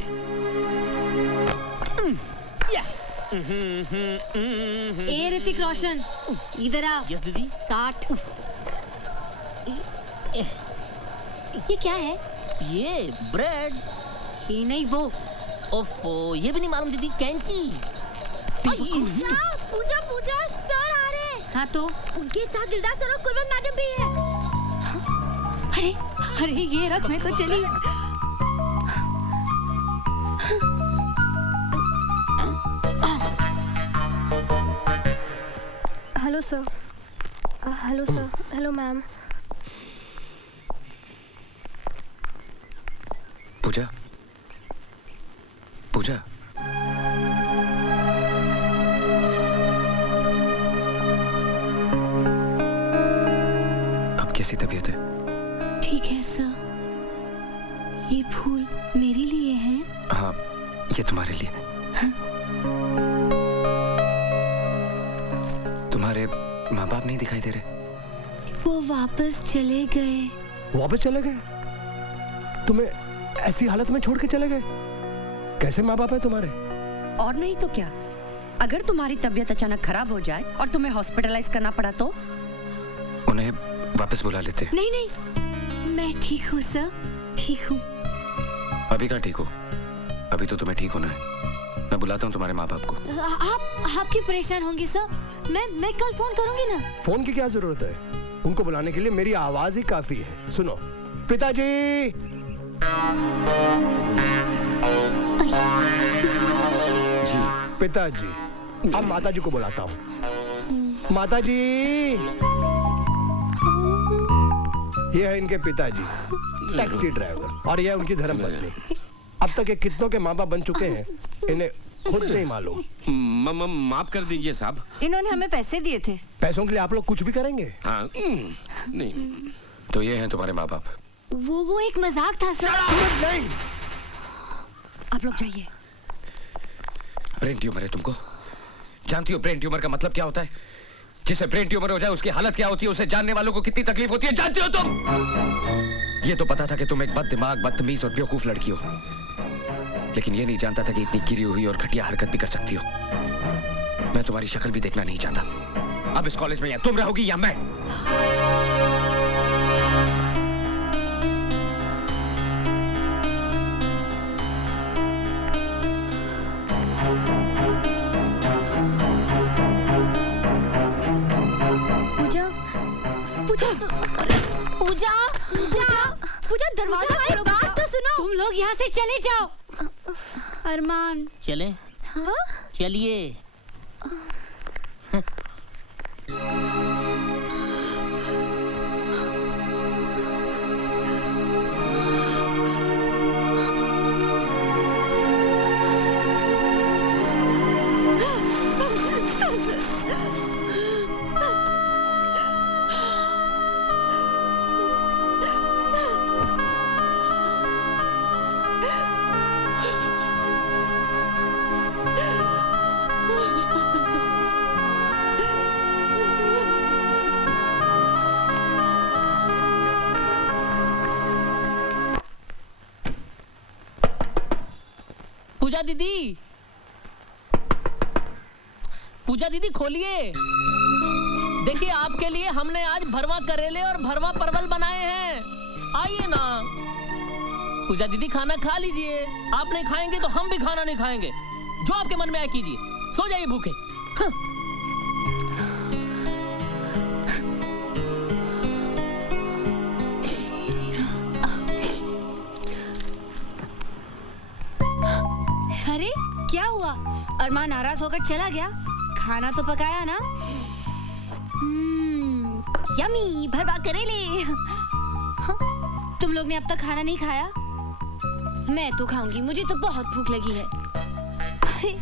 ए ऋतिक रोशन, इधर आ। यस दीदी। काट। ये क्या है? ये ब्रेड। ये नहीं वो। ओफो, ये भी नहीं मालूम दीदी। कैंची। पूजा पूजा सर आ रहे हैं। हाँ तो उनके साथ दिलदार सर और कुलवंत मैडम भी है। अरे अरे ये रथ में तो चली। Hello sir. Hello sir. Hello ma'am. Pooja, Pooja, अब कैसी तबीयत है? ठीक है सर। ये फूल मेरे लिए हैं? हाँ, ये तुम्हारे लिए। माँ बाप नहीं दिखाई दे रहे? वो वापस चले गए। वापस चले गए? तुम्हें ऐसी हालत में छोड़ के चले गए? कैसे माँ बाप है तुम्हारे? और नहीं तो क्या, अगर तुम्हारी तबीयत अचानक खराब हो जाए और तुम्हें हॉस्पिटलाइज करना पड़ा तो? उन्हें वापस बुला लेते। नहीं नहीं, मैं ठीक हूँ सर, ठीक हूँ। अभी कहाँ ठीक हो? अभी तो तुम्हें ठीक होना है। मैं बुलाता हूँ तुम्हारे माँ बाप को। आप क्यों परेशान होंगे सर? मैं कल फोन करूंगी ना। फोन की क्या जरूरत है? उनको बुलाने के लिए मेरी आवाज ही काफी है। सुनो, पिताजी। जी पिताजी। अब माताजी को बुलाता हूँ। माताजी, ये है इनके पिताजी, टैक्सी ड्राइवर, और यह उनकी धर्मपत्नी। अब तक ये कितनों के माँ बाप बन चुके हैं, इन्हें खुद नहीं मालूम। माफ कर दीजिए साहब। इन्होंने हमें पैसे दिए थे। पैसों के लिए आप लोग कुछ भी करेंगे? हाँ, नहीं। तो ये हैं तुम्हारे माँ बाप। वो एक मजाक था सर। नहीं। आप लोग जाइए। ब्रेन ट्यूमर है तुमको? जानती हो ब्रेन ट्यूमर का मतलब क्या होता है? जिसे ब्रेन ट्यूमर हो जाए उसकी हालत क्या होती है, उसे जानने वालों को कितनी तकलीफ होती है जानती हो तुम? ये तो पता था कि तुम एक बददिमाग, बदतमीज और बेवकूफ लड़की हो, लेकिन ये नहीं जानता था कि इतनी गिरी हुई और घटिया हरकत भी कर सकती हो। मैं तुम्हारी शक्ल भी देखना नहीं चाहता। अब इस कॉलेज में या तुम रहोगी या मैं। पूजा, पूजा दरवाजा खोलो। बात तो सुनो। तुम लोग यहाँ से चले जाओ। अरमान चले? हाँ? चलिए। पूजा दीदी, पूजा दीदी खोलिए। देखिए आपके लिए हमने आज भरवा करेले और भरवा परवल बनाए हैं, आइए ना। पूजा दीदी खाना खा लीजिए। आप नहीं खाएंगे तो हम भी खाना नहीं खाएंगे। जो आपके मन में आए कीजिए, सो जाइए भूखे। हाँ। अरे क्या हुआ? अरमान नाराज होकर चला गया? खाना तो पकाया ना? यमी भरवा करेले। हाँ, तुम लोग ने अब तक खाना नहीं खाया? मैं तो खाऊंगी, मुझे तो बहुत भूख लगी है। अरे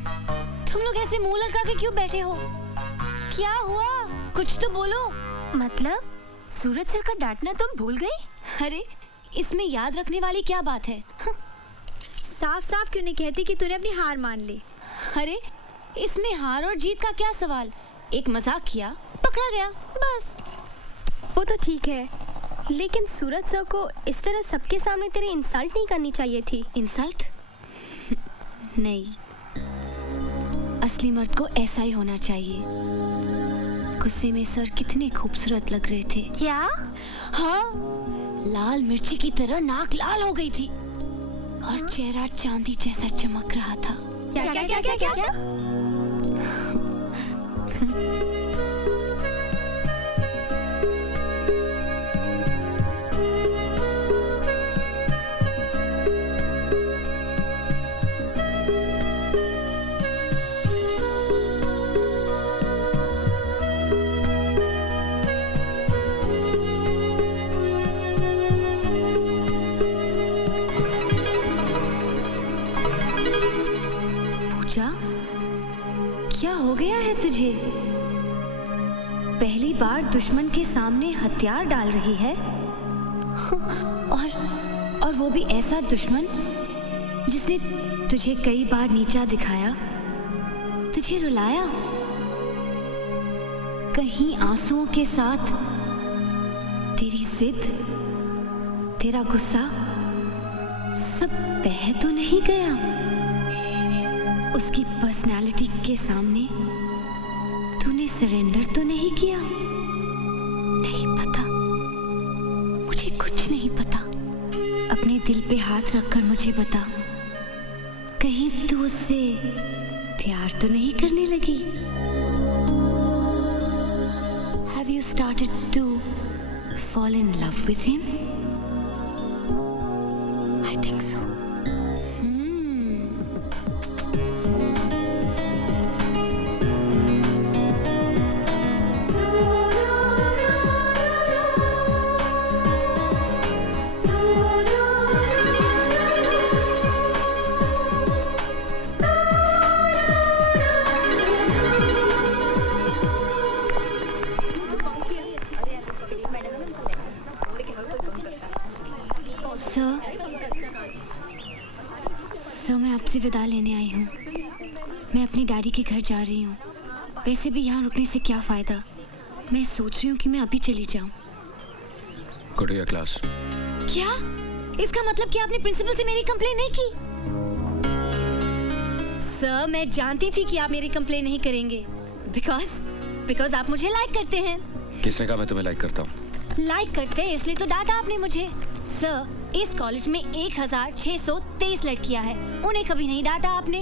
तुम लोग ऐसे मुंह लटका के क्यों बैठे हो? क्या हुआ? कुछ तो बोलो। मतलब सूरज सर का डांटना तुम भूल गई? अरे इसमें याद रखने वाली क्या बात है? साफ साफ क्यों नहीं कहती कि तूने अपनी हार मान ली? अरे इसमें हार और जीत का क्या सवाल? एक मजाक किया, पकड़ा गया, बस। वो तो ठीक है, लेकिन सूरज सर को इस तरह सबके सामने तेरी इंसल्ट नहीं करनी चाहिए थी। इंसल्ट? नहीं, असली मर्द को ऐसा ही होना चाहिए। गुस्से में सर कितने खूबसूरत लग रहे थे। क्या? हाँ, लाल मिर्ची की तरह नाक लाल हो गई थी और चेहरा चांदी जैसा चमक रहा था। क्या क्या क्या क्या क्या, क्या? क्या हो गया है तुझे? पहली बार दुश्मन के सामने हथियार डाल रही है और वो भी ऐसा दुश्मन जिसने तुझे कई बार नीचा दिखाया, तुझे रुलाया, कहीं आंसुओं के साथ तेरी जिद, तेरा गुस्सा सब बह तो नहीं गया? उसकी पर्सनालिटी के सामने तूने सरेंडर तो नहीं किया? नहीं पता, मुझे कुछ नहीं पता। अपने दिल पे हाथ रखकर मुझे बता, कहीं तू उससे प्यार तो नहीं करने लगी? Have you started to fall in love with him? I think so. Sir, मैं आपसे विदा लेने आई हूँ। मैं अपनी डैडी के घर जा रही हूँ। वैसे भी यहाँ रुकने से क्या फ़ायदा? मैं सोच रही हूँ कि मैं अभी चली जाऊँ। Go to your class. क्या? इसका मतलब कि आपने प्रिंसिपल से मेरी कंप्लेन नहीं की? सर, मैं जानती थी कि आप मेरी कंप्लेन नहीं करेंगे। बिकॉज आप मुझे लाइक करते हैं। किसने कहा मैं तुम्हें लाइक करता हूँ? लाइक करते हैं इसलिए तो डांटा आपने मुझे। सर, इस कॉलेज में 1623 लड़कियां हैं, उन्हें कभी नहीं डांटा आपने।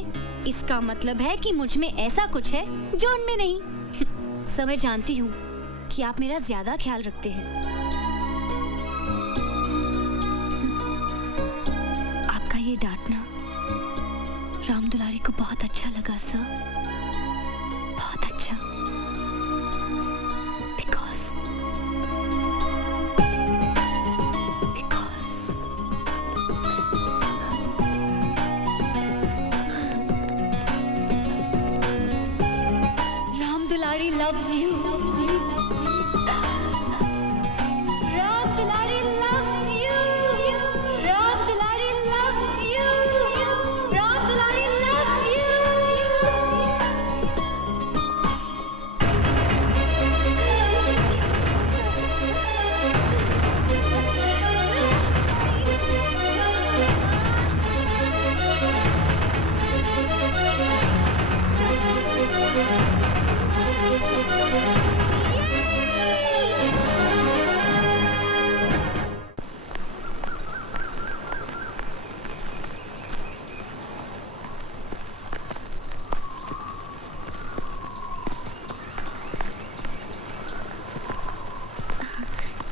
इसका मतलब है कि मुझ में ऐसा कुछ है जो उनमें नहीं। सर, मैं जानती हूँ कि आप मेरा ज्यादा ख्याल रखते हैं। आपका ये डांटना राम दुलारी को बहुत अच्छा लगा सर, बहुत अच्छा। Dulari loves you. Ram Dulari loves you. Ram Dulari loves you. Ram Dulari loves you.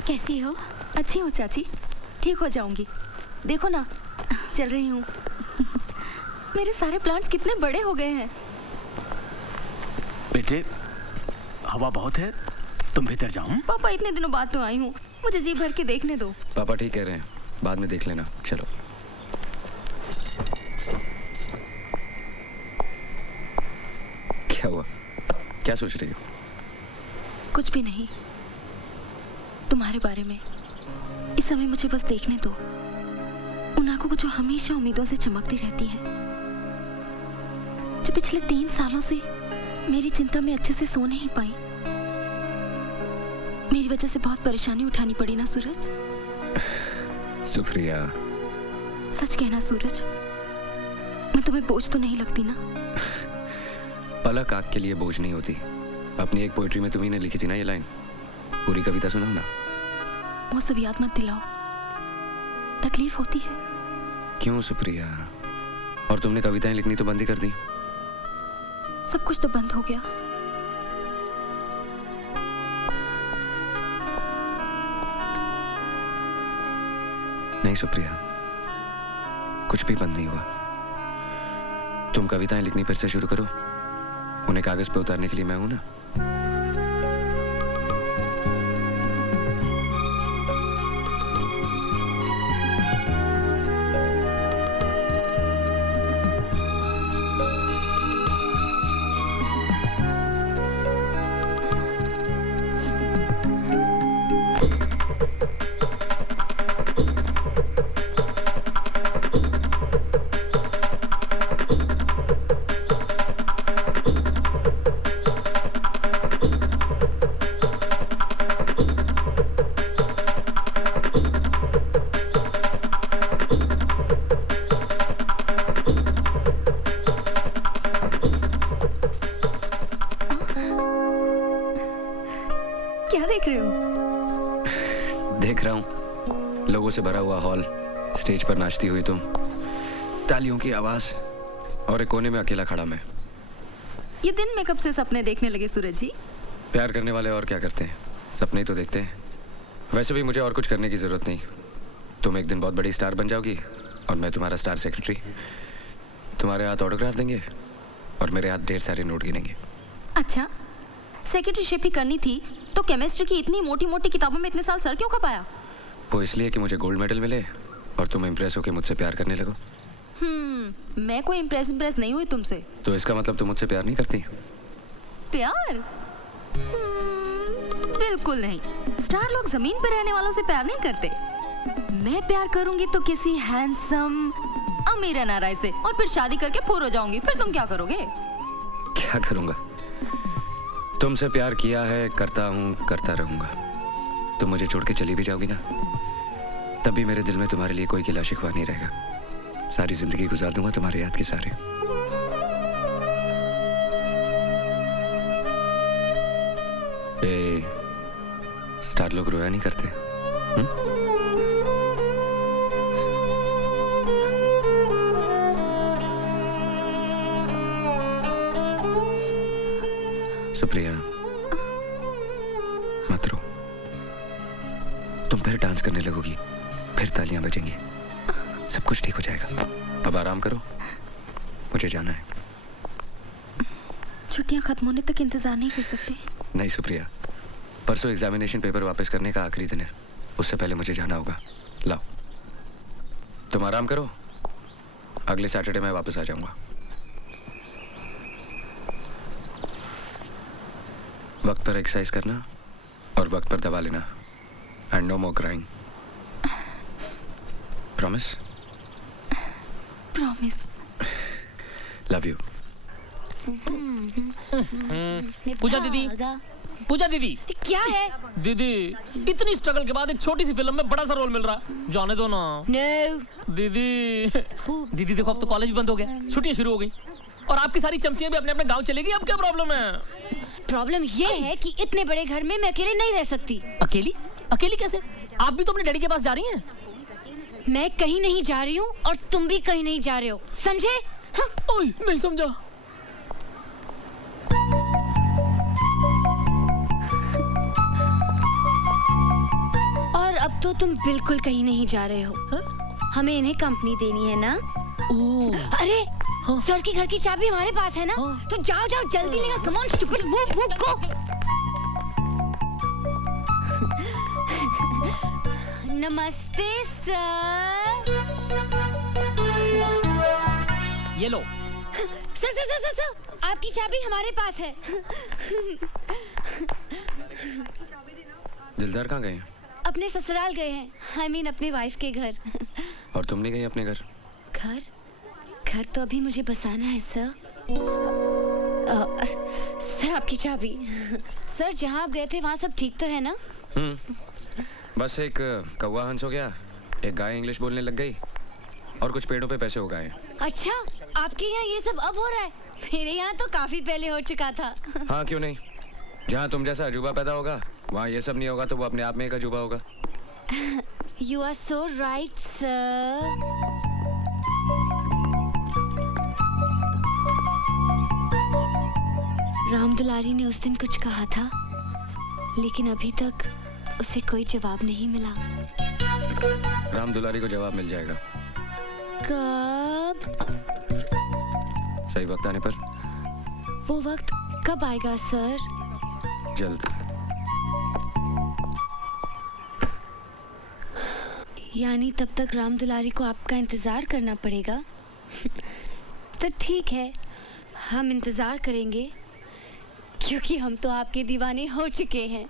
कैसी हो? अच्छी हूँ चाची, ठीक हो जाऊंगी। देखो ना, चल रही हूँ। मेरे सारे प्लांट्स कितने बड़े हो गए हैं। बेटे, हवा बहुत है, तुम भीतर जाओ। पापा, इतने दिनों बाद तो आई हूँ, मुझे जी भर के देखने दो। पापा ठीक कह रहे हैं, बाद में देख लेना। चलो। क्या हुआ? क्या सोच रही हो? कुछ भी नहीं, तुम्हारे बारे में। इस समय मुझे बस देखने दो उन आंखों को जो हमेशा उम्मीदों से चमकती रहती हैं, जो पिछले 3 सालों से मेरी चिंता में अच्छे से सो नहीं पाई। मेरी वजह से बहुत परेशानी उठानी पड़ी ना सूरज? सुप्रिया, सच कहना सूरज, मैं तुम्हें बोझ तो नहीं लगती ना? पलक आग के लिए बोझ नहीं होती। अपनी एक पोएट्री में तुम्ही ने लिखी थी ना ये लाइन, पूरी कविता सुनाओ ना। वो सब याद मत दिलाओ, तकलीफ होती है। क्यों सुप्रिया? और तुमने कविताएं लिखनी तो बंद ही कर दी। सब कुछ तो बंद हो गया। नहीं सुप्रिया, कुछ भी बंद नहीं हुआ। तुम कविताएं लिखनी फिर से शुरू करो, उन्हें कागज पे उतारने के लिए मैं हूं ना। लोगों से भरा हुआ हॉल, स्टेज पर नाचती हुई तुम, तालियों की आवाज, और एक कोने में अकेला खड़ा मैं। ये दिन में कब से सपने देखने लगे सूरज जी? प्यार करने वाले और क्या करते हैं, सपने ही तो देखते हैं। वैसे भी मुझे और कुछ करने की जरूरत नहीं। तुम एक दिन बहुत बड़ी स्टार बन जाओगी और मैं तुम्हारा स्टार सेक्रेटरी। तुम्हारे हाथ ऑटोग्राफ देंगे और मेरे हाथ ढेर सारे नोट गिनेंगे। अच्छा, सेक्रेटरीशिप ही करनी थी तो केमिस्ट्री की इतनी मोटी मोटी किताबों में इतने साल सर क्यों खपाया? वो इसलिए कि मुझे गोल्ड मेडल मिले और तुम इम्प्रेस होकर मुझसे प्यार करने लगो। मैं कोई इम्प्रेस नहीं हुई तुमसे। तो इसका मतलब तुम मुझसे प्यार नहीं करती? प्यार? बिल्कुल नहीं। स्टार लोग जमीन पर रहने वालों से प्यार नहीं करते। मैं प्यार करूंगी तो किसी हैंडसम अमीर एनआरआई से, और फिर शादी करके पूर हो जाऊंगी। फिर तुम क्या करोगे? क्या करूंगा? तुमसे प्यार किया है, करता हूँ, करता रहूंगा। तुम मुझे छोड़ के चली भी जाओगी ना, तब भी मेरे दिल में तुम्हारे लिए कोई गिला शिकवा नहीं रहेगा। सारी जिंदगी गुजार दूंगा तुम्हारे याद के सारे। स्टार लोग रोया नहीं करते। सुप्रिया, मत रो। तुम फिर डांस करने लगोगी, फिर तालियां बजेंगी, सब कुछ ठीक हो जाएगा। अब आराम करो, मुझे जाना है। छुट्टियां खत्म होने तक इंतजार नहीं कर सकते? नहीं सुप्रिया, परसों एग्जामिनेशन पेपर वापस करने का आखिरी दिन है। उससे पहले मुझे जाना होगा। लाओ, तुम आराम करो, अगले सैटरडे मैं वापस आ जाऊंगा। वक्त पर एक्सरसाइज करना और वक्त पर दवा लेना, and no more crying. Promise? Promise. Love you. Pooja दीदी, पूजा दीदी। क्या है? दीदी, इतनी स्ट्रगल के बाद एक छोटी सी फिल्म में बड़ा सा रोल मिल रहा, जाने दो ना। No. दीदी, दीदी देखो अब तो कॉलेज बंद हो गया, छुट्टियां शुरू हो गई और आपकी सारी चमचियां भी अपने अपने गांव चलेगी। अब क्या प्रॉब्लम है? प्रॉब्लम ये है कि इतने बड़े घर में मैं अकेले नहीं रह सकती। अकेली? अकेली कैसे? आप भी तो अपने डैडी के पास जा रही हैं। मैं कहीं नहीं जा रही हूँ और तुम भी कहीं नहीं जा रहे हो, समझे? हाँ? ओए, नहीं समझा। और अब तो तुम बिल्कुल कहीं नहीं जा रहे हो। हा? हमें इन्हें कंपनी देनी है ना? ओह। अरे हाँ? सर की घर की चाबी हमारे पास है ना? हाँ? तो जाओ जाओ जल्दी लेकर, come on stupid, move move go. नमस्ते सर। ये लो। Sir sir sir sir sir, आपकी चाबी हमारे पास है। दिलदार कहाँ गए हैं? अपने ससुराल गए हैं, I mean अपने वाइफ के घर। और तुम नहीं गई अपने घर? घर? घर तो अभी मुझे बसाना है सर। सर आपकी चाबी। सर जहाँ आप गए थे वहाँ सब ठीक तो है ना? बस एक कौवा हंस हो गया, एक गाय इंग्लिश बोलने लग गई और कुछ पेड़ों पे पैसे उगाए। अच्छा, आपके यहाँ ये सब अब हो रहा है? मेरे यहाँ तो काफी पहले हो चुका था। हाँ क्यों नहीं, जहाँ तुम जैसा अजूबा पैदा होगा वहाँ ये सब नहीं होगा तो वो अपने आप में एक अजूबा होगा। You are so right, sir. Ram Dulari ने उस दिन कुछ कहा था, लेकिन अभी तक उसे कोई जवाब नहीं मिला। राम दुलारी को जवाब मिल जाएगा। कब? सही वक्त आने पर। वो वक्त कब आएगा सर? जल्द। यानी तब तक राम दुलारी को आपका इंतजार करना पड़ेगा। तो ठीक है, हम इंतजार करेंगे, क्योंकि हम तो आपके दीवाने हो चुके हैं।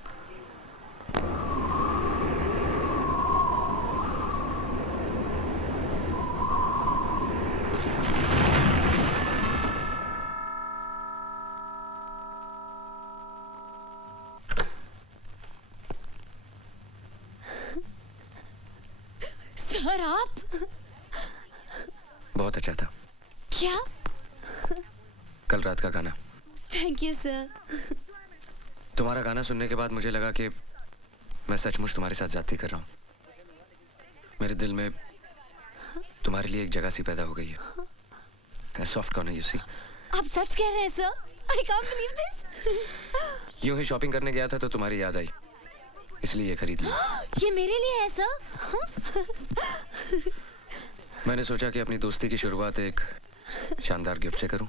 सर आप? बहुत अच्छा था। क्या? कल रात का गाना। Thank you sir. तुम्हारा गाना सुनने के बाद मुझे लगा कि मैं सचमुच तुम्हारे साथ ज्यादती कर रहा हूँ। मेरे दिल में तुम्हारे लिए एक जगह सी पैदा हो गई है, सॉफ्ट कॉर्नर यू सी। आप सच कह रहे हैं sir? I can't believe this. यूं ही शॉपिंग करने गया था तो तुम्हारी याद आई, इसलिए ये खरीद ली। ये मेरे लिए है सर? मैंने सोचा कि अपनी दोस्ती की शुरुआत एक शानदार गिफ्ट से करूं।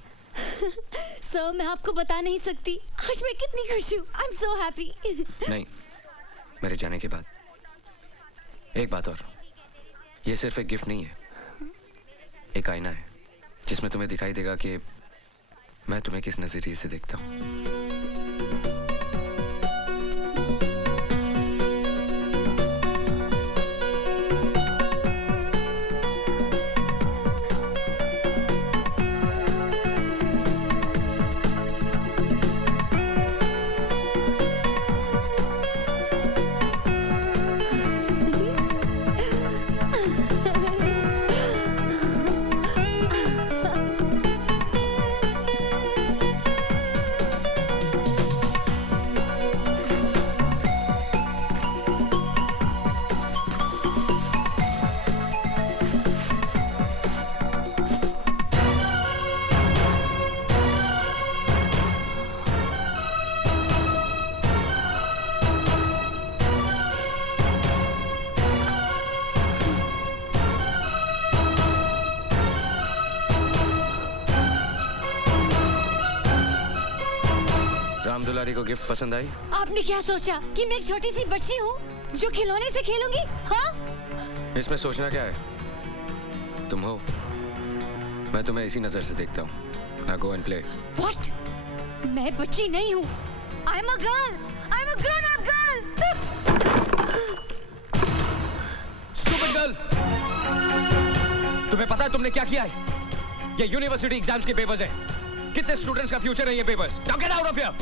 सर मैं आपको बता नहीं सकती आज मैं कितनी खुश हूँ। I am so happy. नहीं, मेरे जाने के बाद एक बात और, ये सिर्फ एक गिफ्ट नहीं है, एक आईना है जिसमें तुम्हें दिखाई देगा कि मैं तुम्हें किस नजरिए से देखता हूँ। राम दुलारी को गिफ्ट पसंद आई? आपने क्या सोचा कि मैं एक छोटी सी बच्ची हूँ जो खिलौने से खेलूंगी? हाँ? इसमें सोचना क्या है? तुम हो, मैं तुम्हें इसी नजर से देखता हूँ। Now go and play. What? मैं बच्ची नहीं हूँ। I'm a girl. I'm a grown-up girl. Stupid girl! तुम्हें पता है तुमने क्या किया है? ये यूनिवर्सिटी एग्जाम्स के पेपर्स हैं। कितने स्टूडेंट्स का फ्यूचर है ये papers? Now get out of here!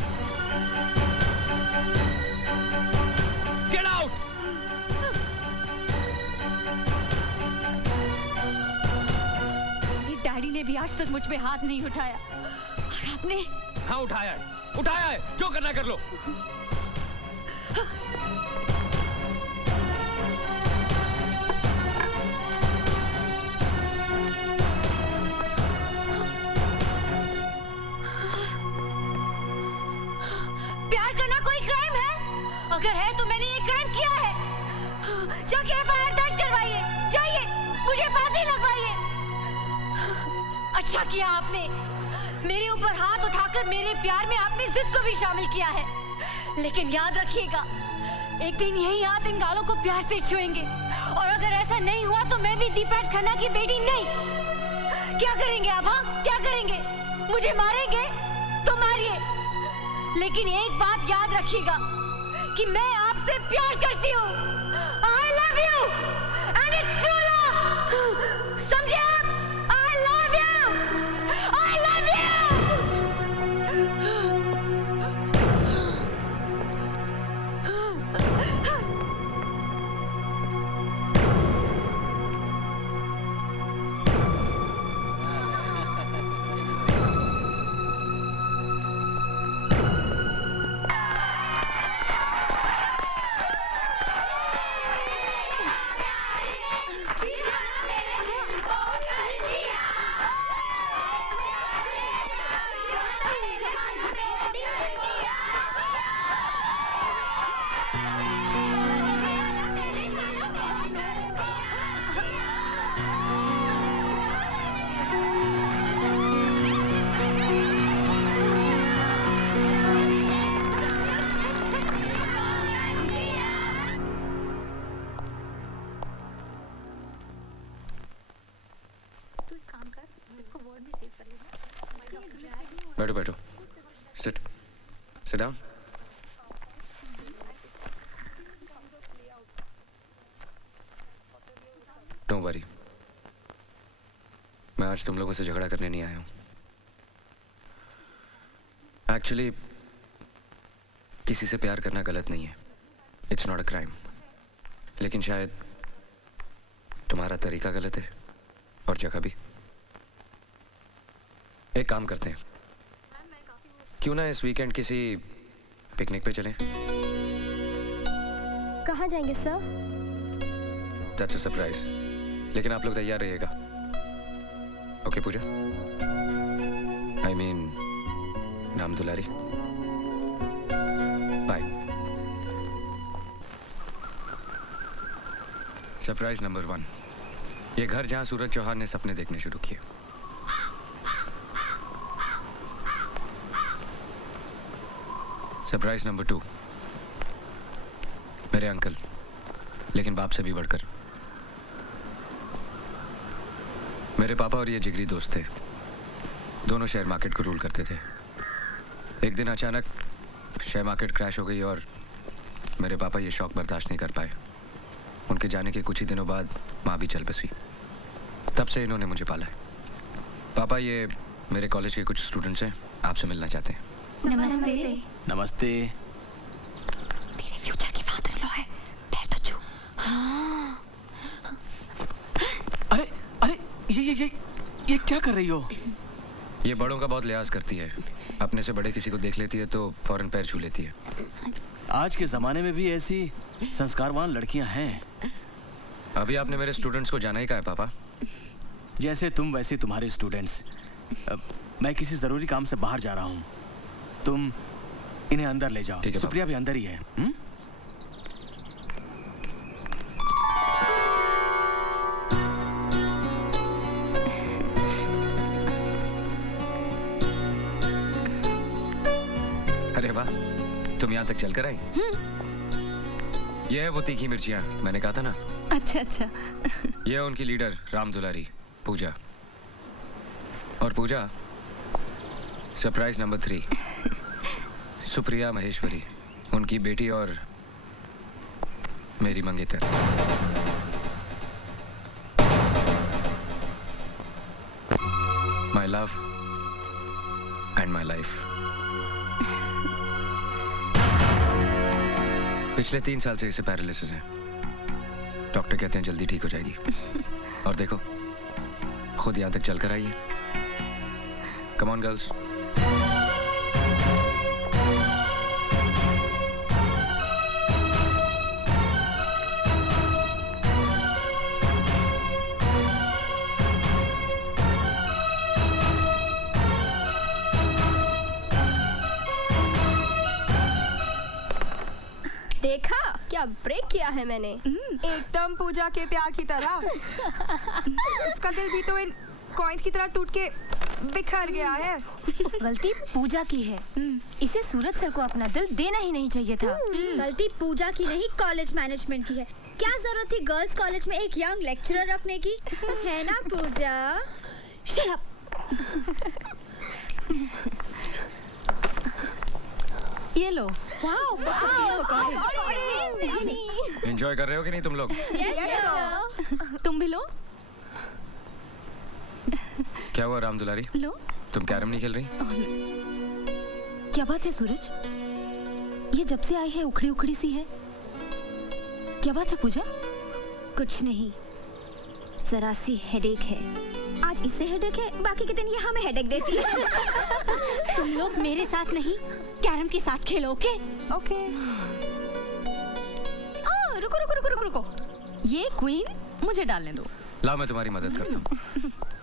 Get out! मेरे डैडी ने भी आज तक मुझ पे हाथ नहीं उठाया और आपने? हाँ उठाया है, उठाया है। जो करना कर लो। प्यार करना कोई क्राइम है? अगर है तो मैंने ये क्राइम किया है। जाके एफआईआर दर्ज करवाइए, जाइए, मुझे फांसी लगवाइए। अच्छा किया आपने, मेरे ऊपर हाथ उठाकर मेरे प्यार में आपने जिद को भी शामिल किया है। लेकिन याद रखिएगा, एक दिन यही हाथ इन गालों को प्यार से छुएंगे और अगर ऐसा नहीं हुआ तो मैं भी दीपराज खन्ना की बेटी नहीं। क्या करेंगे आप? हाँ, क्या करेंगे? मुझे मारेंगे तो मारिए, लेकिन एक बात याद रखिएगा कि मैं आपसे प्यार करती हूँ। I love you and it's true love. समझे आप? I love you. I love you. बैठो बैठो, sit sit down. Don't worry, मैं आज तुम लोगों से झगड़ा करने नहीं आया हूं। एक्चुअली किसी से प्यार करना गलत नहीं है, इट्स नॉट अ क्राइम। लेकिन शायद तुम्हारा तरीका गलत है और जगह भी। एक काम करते हैं, क्यों ना इस वीकेंड किसी पिकनिक पे चलें? कहाँ जाएंगे सर? दैट्स अ सरप्राइज, लेकिन आप लोग तैयार रहिएगा। ओके पूजा, आई मीन नाम दुलारी, बाय। सरप्राइज नंबर 1, ये घर जहां सूरज चौहान ने सपने देखने शुरू किए। सरप्राइज नंबर 2, मेरे अंकल, लेकिन बाप से भी बढ़कर। मेरे पापा और ये जिगरी दोस्त थे, दोनों शेयर मार्केट को रूल करते थे। एक दिन अचानक शेयर मार्केट क्रैश हो गई और मेरे पापा ये शॉक बर्दाश्त नहीं कर पाए। उनके जाने के कुछ ही दिनों बाद माँ भी चल बसी। तब से इन्होंने मुझे पाला है। पापा, ये मेरे कॉलेज के कुछ स्टूडेंट्स हैं, आपसे मिलना चाहते हैं। नमस्ते। नमस्ते। तेरे फ्यूचर की फादर इन लॉ है, पैर तो छू। अरे अरे ये क्या कर रही हो? ये बड़ों का बहुत लिहाज करती है, अपने से बड़े किसी को देख लेती है तो फौरन पैर छू लेती है। आज के जमाने में भी ऐसी संस्कारवान लड़कियां हैं। अभी आपने मेरे स्टूडेंट्स को जाना ही कहा है पापा। जैसे तुम वैसे तुम्हारे स्टूडेंट्स। मैं किसी जरूरी काम से बाहर जा रहा हूँ, तुम इन्हें अंदर ले जाओ। ठीक है, सुप्रिया भी अंदर ही है। अरे वाह, तुम यहाँ तक चलकर आई? ये है वो तीखी मिर्चियाँ, मैंने कहा था ना। अच्छा अच्छा। ये है उनकी लीडर राम दुलारी, पूजा। और पूजा, सरप्राइज नंबर 3, सुप्रिया महेश्वरी, उनकी बेटी और मेरी मंगेतर। My love and my life. पिछले 3 साल से इसे पैरालिसिस है। डॉक्टर कहते हैं जल्दी ठीक हो जाएगी। और देखो, खुद यहां तक चलकर आई है। Come on girls. देखा क्या ब्रेक किया है मैंने। एकदम पूजा के प्यार की तरह। उसका दिल भी तो इन कॉइन्स की तरह टूट के बिखर गया है। गलती पूजा की है, इसे सूरज सर को अपना दिल देना ही नहीं चाहिए था। गलती पूजा की नहीं, कॉलेज मैनेजमेंट की है। क्या जरूरत थी गर्ल्स कॉलेज में एक यंग लेक्चरर रखने की, है ना पूजा? Shut up! ये लो। एंजॉय कर रहे हो कि नहीं तुम लोग? तुम भी लो। क्या हुआ राम दुलारी, लो। तुम कैरम नहीं खेल रही? क्या बात है सूरज, ये जब से आई है उखड़ी उखड़ी सी है। क्या बात है पूजा? कुछ नहीं, जरा सी हेडेक है। आज इससे हेडेक है, बाकी के दिन ये हमें हेडेक देती है। तुम लोग मेरे साथ नहीं, कैरम के साथ खेलो। Okay okay. रुको रुको रुको रुको रुको, ये क्वीन मुझे डालने दो। लाओ मैं तुम्हारी मदद करता हूँ।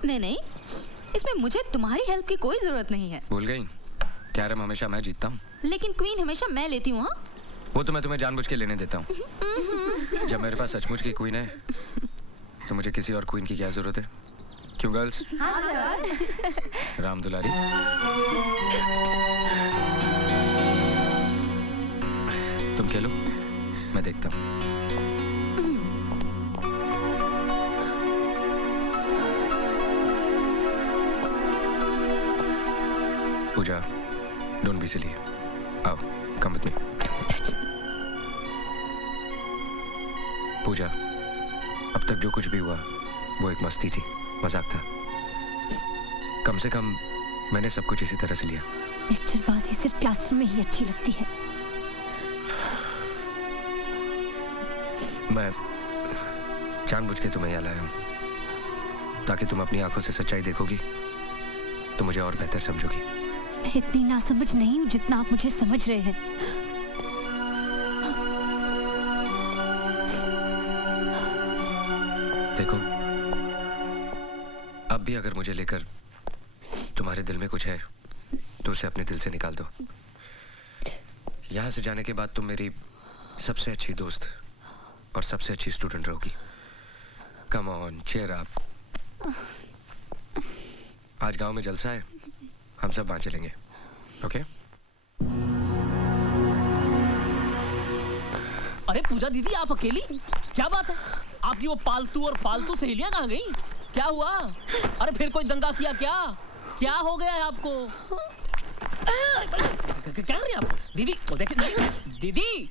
नहीं नहीं, इसमें मुझे तुम्हारी हेल्प की कोई जरूरत नहीं है। भूल गई, कैरम हमेशा मैं जीतता हूँ। लेकिन क्वीन हमेशा मैं लेती हूँ। हाँ, वो तो मैं तुम्हें जानबूझ के लेने देता हूँ। जब मेरे पास सचमुच की क्वीन है तो मुझे किसी और क्वीन की क्या जरूरत है? क्यों गर्ल्स? हाँ सर। राम दुलारी, तुम खेलो, मैं देखता हूँ। पूजा, डोंट बी सिली। आओ, कम विथ मी। पूजा, अब तक जो कुछ भी हुआ वो एक मस्ती थी, मजाक था। कम से कम मैंने सब कुछ इसी तरह से लिया। लेक्चरबाजी सिर्फ क्लासरूम में ही अच्छी लगती है। मैं जानबूझ के तुम्हें यहाँ लाया हूँ ताकि तुम अपनी आंखों से सच्चाई देखोगी तो मुझे और बेहतर समझोगी। मैं इतनी नासमझ नहीं हूँ जितना आप मुझे समझ रहे हैं। देखो, अब भी अगर मुझे लेकर तुम्हारे दिल में कुछ है तो उसे अपने दिल से निकाल दो। यहाँ से जाने के बाद तुम मेरी सबसे अच्छी दोस्त और सबसे अच्छी स्टूडेंट रहोगी। Come on, cheer up. आज गांव में जलसा है, हम सब वहां चलेंगे। ओके? अरे पूजा दीदी, आप अकेली? क्या बात है? आपकी वो पालतू और फालतू सहेलियां कहाँ गई? क्या हुआ? अरे फिर कोई दंगा किया क्या? क्या हो गया है आपको? क्या कर रही हैं आप? दीदी, वो देखिए दीदी।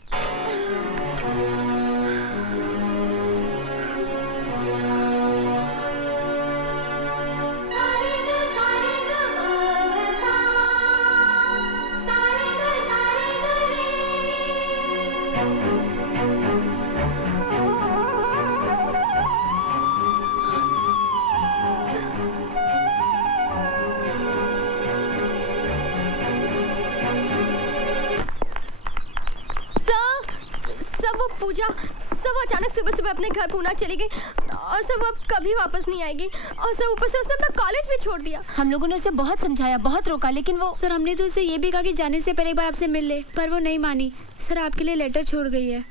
पूजा सब अचानक सुबह सुबह अपने घर पूना चली गई और सब अब कभी वापस नहीं आएगी। और सब ऊपर से उसने अपना कॉलेज भी छोड़ दिया। हम लोगों ने उसे बहुत समझाया, बहुत रोका, लेकिन वो सर हमने तो उसे ये भी कहा कि जाने से पहले एक बार आपसे मिल ले, पर वो नहीं मानी। सर आपके लिए लेटर छोड़ गई है।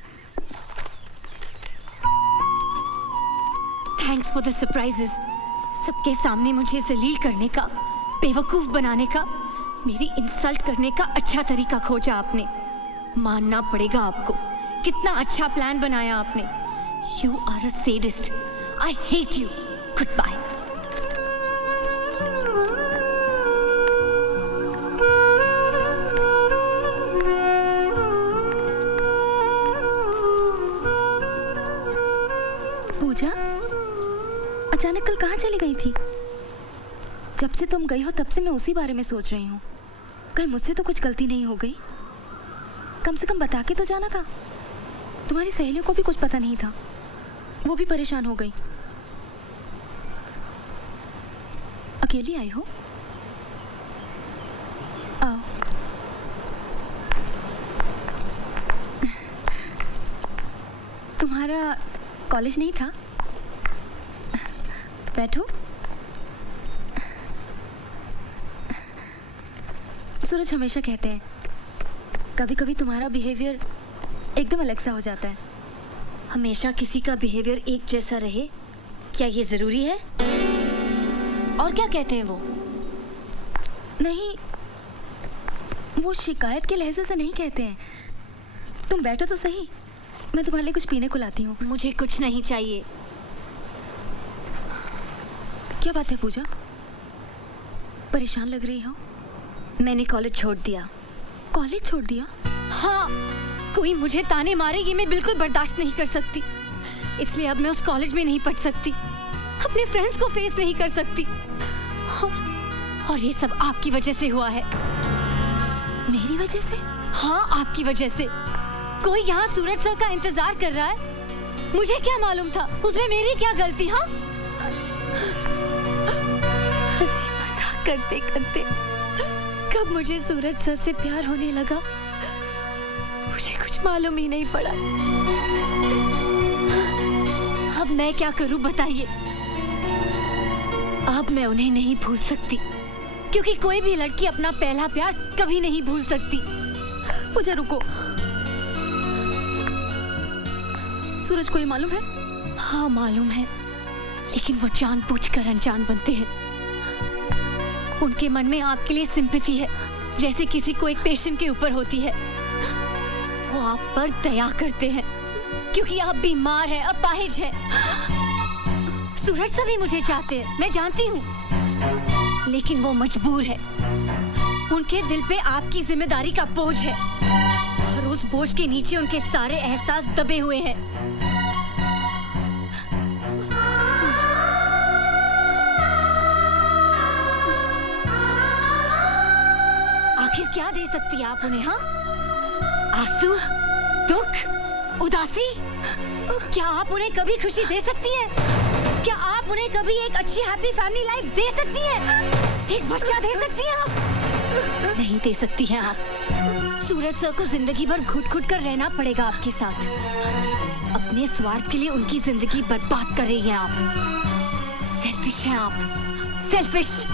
Thanks for the surprises. सबके सामने मुझे जलील करने का, बेवकूफ बनाने का, मेरी इंसल्ट करने का अच्छा तरीका खोजा आपने। मानना पड़ेगा आपको, कितना अच्छा प्लान बनाया आपने। You are a sadist. I hate you. Good bye. Pooja, अचानक कल कहाँ चली गई थी? जब से तुम गई हो तब से मैं उसी बारे में सोच रही हूँ। कहीं मुझसे तो कुछ गलती नहीं हो गई? कम से कम बता के तो जाना था। तुम्हारी सहेलियों को भी कुछ पता नहीं था, वो भी परेशान हो गई। अकेली आई हो? आओ। तुम्हारा कॉलेज नहीं था? बैठो। सूरज हमेशा कहते हैं कभी कभी तुम्हारा बिहेवियर एकदम अलग सा हो जाता है। हमेशा किसी का बिहेवियर एक जैसा रहे, क्या ये जरूरी है? और क्या कहते हैं वो? नहीं, वो शिकायत के लहजे से नहीं कहते हैं। तुम बैठो तो सही, मैं तुम्हारे लिए कुछ पीने को लाती हूँ। मुझे कुछ नहीं चाहिए। क्या बात है पूजा, परेशान लग रही हो? मैंने कॉलेज छोड़ दिया। कॉलेज छोड़ दिया? हाँ, कोई मुझे ताने मारे ये मैं बिल्कुल बर्दाश्त नहीं कर सकती। इसलिए अब मैं उस कॉलेज में नहीं पढ़ सकती, अपने फ्रेंड्स को फेस नहीं कर सकती। और ये सब आपकी वजह से हुआ है। मेरी वजह से? हाँ, आपकी वजह से। कोई यहाँ सूरज सर का इंतजार कर रहा है। मुझे क्या मालूम था उसमें मेरी क्या गलती? हाँ, हंसी मजाक करते करते कब मुझे सूरज सर से प्यार होने लगा मुझे कुछ मालूम ही नहीं पड़ा। अब मैं क्या करूं बताइए? अब मैं उन्हें नहीं भूल सकती, क्योंकि कोई भी लड़की अपना पहला प्यार कभी नहीं भूल सकती। पूजा रुको, सूरज को ये मालूम है? हाँ मालूम है, लेकिन वो जानबूझकर अनजान बनते हैं। उनके मन में आपके लिए सिंपैथी है, जैसे किसी को एक पेशेंट के ऊपर होती है। वो आप पर दया करते हैं क्योंकि आप बीमार हैं, अपाहिज हैं। सूरज सभी मुझे चाहते हैं, मैं जानती हूँ, लेकिन वो मजबूर है। उनके दिल पे आपकी जिम्मेदारी का बोझ है और उस बोझ के नीचे उनके सारे एहसास दबे हुए हैं। आखिर क्या दे सकती है आप उन्हें? हाँ, आंसू, दुख, उदासी? क्या आप उन्हें कभी खुशी दे सकती है? क्या आप उन्हें कभी एक अच्छी हैप्पी फैमिली लाइफ दे सकती है? एक बच्चा दे सकती हैं आप? नहीं दे सकती हैं आप। सूरज सर को जिंदगी भर घुट-घुट कर रहना पड़ेगा आपके साथ। अपने स्वार्थ के लिए उनकी जिंदगी बर्बाद कर रही हैं आप। सेल्फिश हैं आप, सेल्फिश।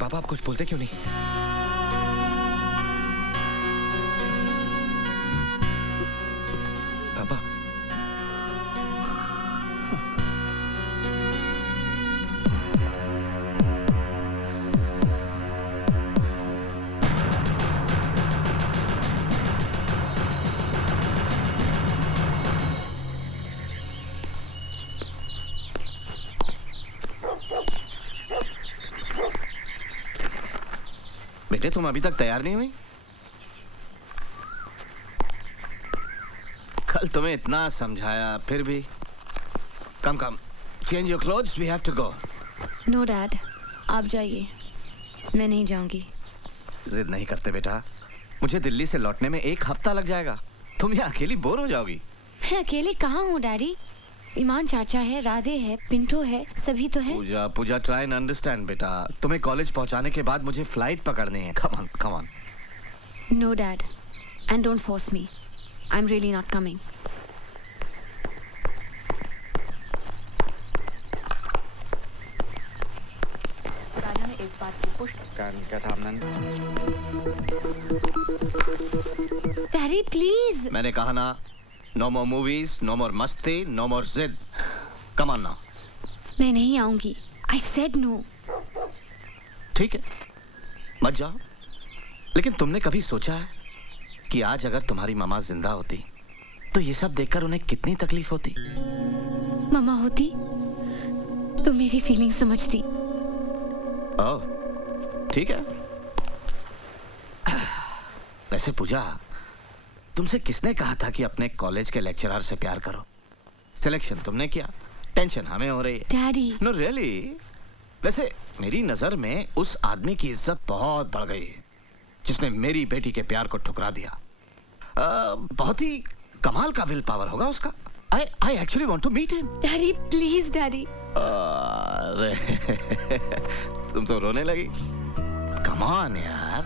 पापा आप कुछ बोलते क्यों नहीं? पापा बेटे तुम अभी तक तैयार नहीं हुई? कल तुम्हें इतना समझाया फिर भी। Come come change your clothes, we have to go. No dad, आप जाइए, मैं नहीं जाऊंगी। जिद नहीं करते बेटा, मुझे दिल्ली से लौटने में 1 हफ्ता लग जाएगा। तुम यहाँ अकेली बोर हो जाओगी। मैं अकेले कहाँ हूँ डैडी? ईमान चाचा है, राधे है, पिंटो है, सभी तो है। पूजा पूजा ट्राई एंड अंडरस्टैंड बेटा। तुम्हें कॉलेज पहुंचाने के बाद मुझे फ्लाइट पकड़नी है। Come on come on. No dad, and don't force me, I am really not coming. राजा ने इस बात की पुष्टि डैडी प्लीज। मैंने कहा ना, नो मोर मूवीज, नो मोर मस्ती, नो मोर जिद। Come on now. मैं नहीं आऊंगी, आई सेड नो। ठीक है, मत जाओ। लेकिन तुमने कभी सोचा है कि आज अगर तुम्हारी मामा जिंदा होती तो ये सब देखकर उन्हें कितनी तकलीफ होती? मामा होती तो मेरी फीलिंग समझती। ओह, ठीक है। वैसे पूजा, तुमसे किसने कहा था कि अपने कॉलेज के लेक्चरर से प्यार करो? सिलेक्शन तुमने किया, टेंशन हमें हो रही है। डैडी। No really. वैसे मेरी नजर में उस आदमी की इज्जत बहुत बढ़ गई है जिसने मेरी बेटी के प्यार को ठुकरा दिया। बहुत ही कमाल का विल पावर होगा उसका। I actually want to meet him. Daddy please daddy. अरे तुम तो रोने लगी। Come on यार,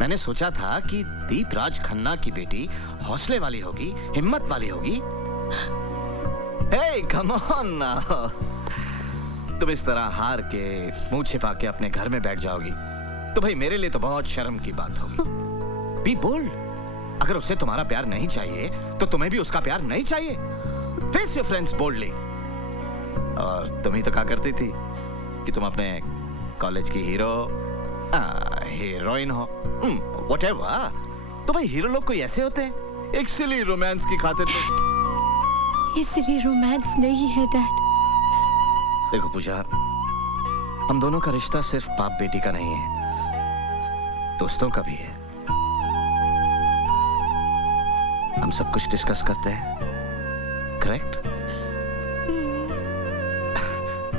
मैंने सोचा था कि दीपराज खन्ना की बेटी हौसले वाली होगी, हिम्मत वाली होगी। Hey, come on now. तुम इस तरह हार के मुंह छिपा के अपने घर में बैठ जाओगी तो भाई मेरे लिए तो बहुत शर्म की बात होगी। Be bold. अगर उसे तुम्हारा प्यार नहीं चाहिए तो तुम्हें भी उसका प्यार नहीं चाहिए। Face your friends boldly. और तुम ही तो कहा करती थी कि तुम अपने कॉलेज की हीरोइन हो। Whatever. तो भाई हीरो लोग कोई ऐसे होते हैं, एक सिली रोमांस की खातिर। ये सिली रोमांस नहीं है डैड। देखो पूजा, हम दोनों का रिश्ता सिर्फ बाप बेटी का नहीं है, दोस्तों का भी है। हम सब कुछ डिस्कस करते हैं, करेक्ट?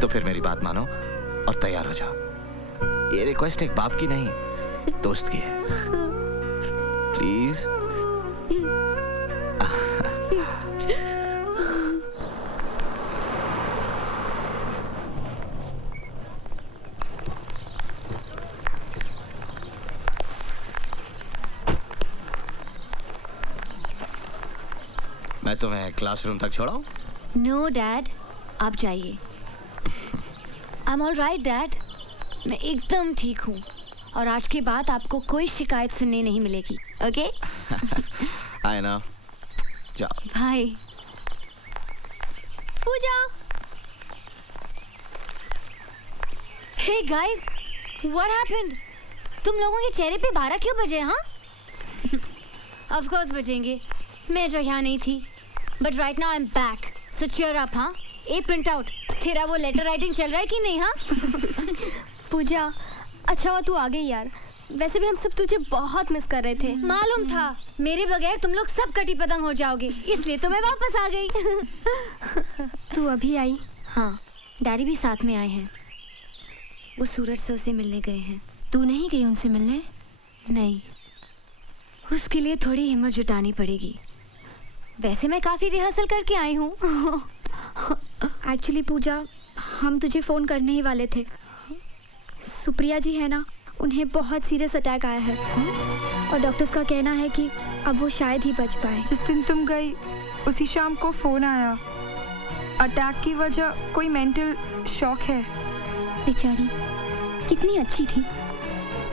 तो फिर मेरी बात मानो और तैयार हो जाओ। ये रिक्वेस्ट एक बाप की नहीं, दोस्त की है। प्लीज। मैं तुम्हें क्लासरूम तक छोड़ाऊं? नो डैड, आप जाइए। I am all right dad, मैं एकदम ठीक हूँ और आज के बाद आपको कोई शिकायत सुनने नहीं मिलेगी। ओके? I know. जाओ। Bye. Pooja. Hey guys, what happened? तुम लोगों के चेहरे पे 12 क्यों बजे? हाँ? ऑफ कोर्स बजेंगे, मैं जो यहाँ नहीं थी। But right now I am back, so cheer up. हाँ, ए प्रिंट आउट, तेरा वो लेटर राइटिंग चल रहा है कि नहीं? हाँ पूजा, अच्छा हुआ तू आ गई यार, वैसे भी हम सब तुझे बहुत मिस कर रहे थे। मालूम था मेरे बगैर तुम लोग सब कटी पतंग हो जाओगे, इसलिए तो मैं वापस आ गई। तू अभी आई? हाँ, डैडी भी साथ में आए हैं। वो सूरज सर से मिलने गए हैं। तू नहीं गई उनसे मिलने? नहीं, उसके लिए थोड़ी हिम्मत जुटानी पड़ेगी। वैसे मैं काफी रिहर्सल करके आई हूँ। एक्चुअली पूजा, हम तुझे फ़ोन करने ही वाले थे। सुप्रिया जी है ना, उन्हें बहुत सीरियस अटैक आया है और डॉक्टर्स का कहना है कि अब वो शायद ही बच पाए। जिस दिन तुम गई उसी शाम को फ़ोन आया। अटैक की वजह कोई मेंटल शॉक है। बेचारी कितनी अच्छी थी।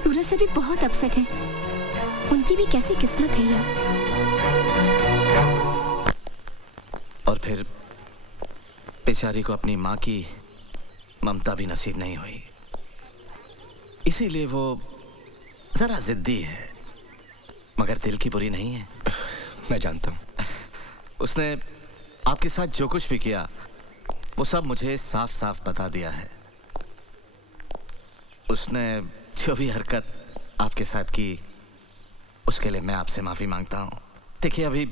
सूरज से भी बहुत अपसेट है। उनकी भी कैसी किस्मत है यार। और फिर बेचारी को अपनी माँ की ममता भी नसीब नहीं हुई, इसीलिए वो जरा जिद्दी है, मगर दिल की बुरी नहीं है। मैं जानता हूँ। उसने आपके साथ जो कुछ भी किया वो सब मुझे साफ साफ बता दिया है। उसने जो भी हरकत आपके साथ की उसके लिए मैं आपसे माफी मांगता हूँ। देखिए अभी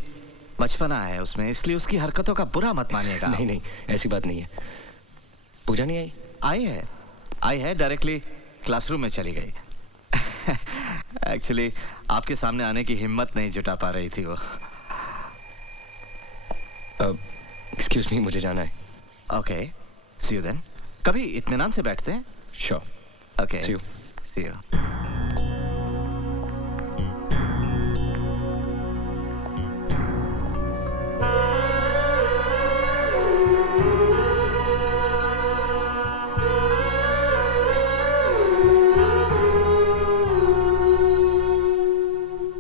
बचपना है उसमें, इसलिए उसकी हरकतों का बुरा मत मानिएगा। नहीं नहीं, ऐसी बात नहीं है। पूजा नहीं आई? आई है डायरेक्टली क्लासरूम में चली गई। एक्चुअली आपके सामने आने की हिम्मत नहीं जुटा पा रही थी वो। एक्सक्यूज मी, मुझे जाना है। Okay, see you then. कभी इत्मीनान से बैठते हैं। Sure. Okay, see you. See you.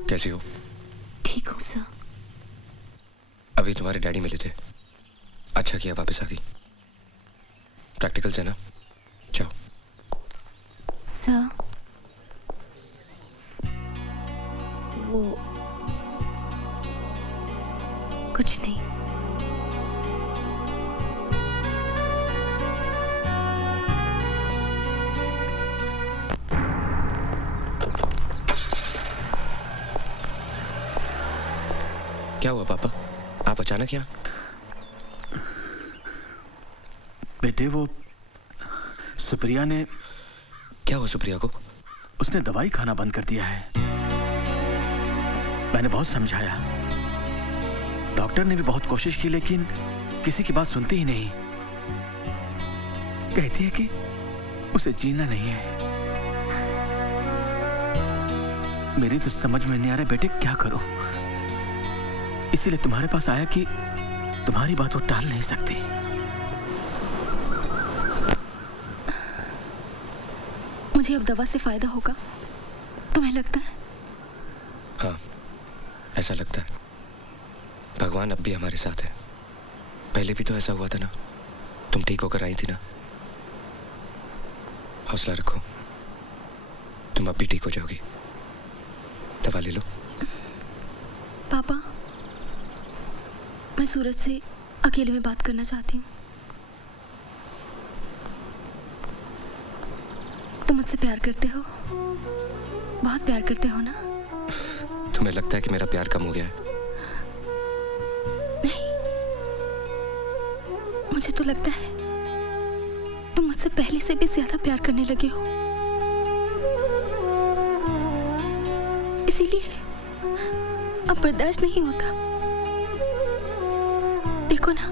कैसी हो? ठीक हूँ सर। अभी तुम्हारे डैडी मिले थे, अच्छा किया वापस आ गई। प्रैक्टिकल्स है ना, जाओ। सर, वो कुछ नहीं। क्या हुआ पापा, आप अचानक यहाँ? बेटे वो सुप्रिया ने। क्या हुआ सुप्रिया को? उसने दवाई खाना बंद कर दिया है। मैंने बहुत समझाया, डॉक्टर ने भी बहुत कोशिश की, लेकिन किसी की बात सुनती ही नहीं। कहती है कि उसे जीना नहीं है। मेरी तो समझ में नहीं आ रहा बेटे क्या करो, इसीलिए तुम्हारे पास आया कि तुम्हारी बात वो टाल नहीं सकती। मुझे अब दवा से फायदा होगा, तुम्हें लगता है? हाँ, ऐसा लगता है। भगवान अब भी हमारे साथ है। पहले भी तो ऐसा हुआ था ना, तुम ठीक होकर आई थी ना। हौसला रखो, तुम अब भी ठीक हो जाओगी। दवा ले लो। पापा, मैं सूरज से अकेले में बात करना चाहती हूँ। तुम मुझसे प्यार करते हो? बहुत प्यार करते हो ना? तुम्हें लगता है कि मेरा प्यार कम हो गया है? नहीं, मुझे तो लगता है तुम मुझसे पहले से भी ज्यादा प्यार करने लगे हो। इसीलिए अब बर्दाश्त नहीं होता। देखो ना,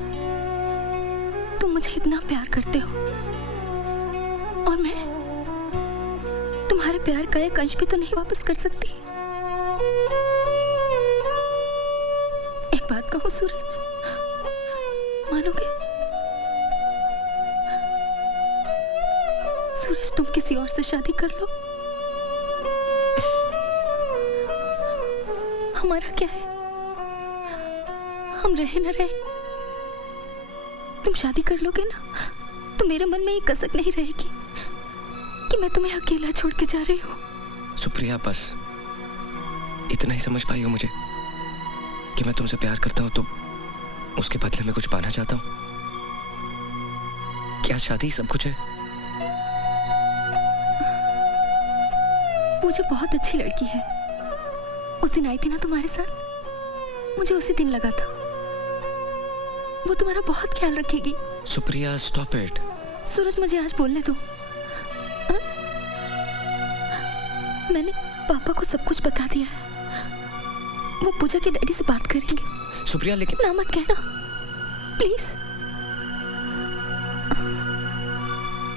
तुम मुझे इतना प्यार करते हो और मैं तुम्हारे प्यार का एक अंश भी तो नहीं वापस कर सकती। एक बात कहूं सूरज, मानोगे? सूरज, तुम किसी और से शादी कर लो, हमारा क्या है? हम रहे न रहे, तुम शादी कर लोगे ना, तो मेरे मन में ये कसक नहीं रहेगी कि मैं तुम्हें अकेला छोड़ के जा रही हूँ। सुप्रिया, बस इतना ही समझ पाई हो मुझे कि मैं तुमसे प्यार करता हूँ तो उसके बदले में कुछ पाना चाहता हूँ। क्या शादी सब कुछ है? पूजा बहुत अच्छी लड़की है। उस दिन आई थी ना तुम्हारे साथ, मुझे उसी दिन लगा था वो तुम्हारा बहुत ख्याल रखेगी। Supriya stop it. सूरज मुझे आज बोलने दो। हा? मैंने पापा को सब कुछ बता दिया है। वो पूजा के डैडी से बात करेंगे। सुप्रिया लेकिन ना मत कहना प्लीज।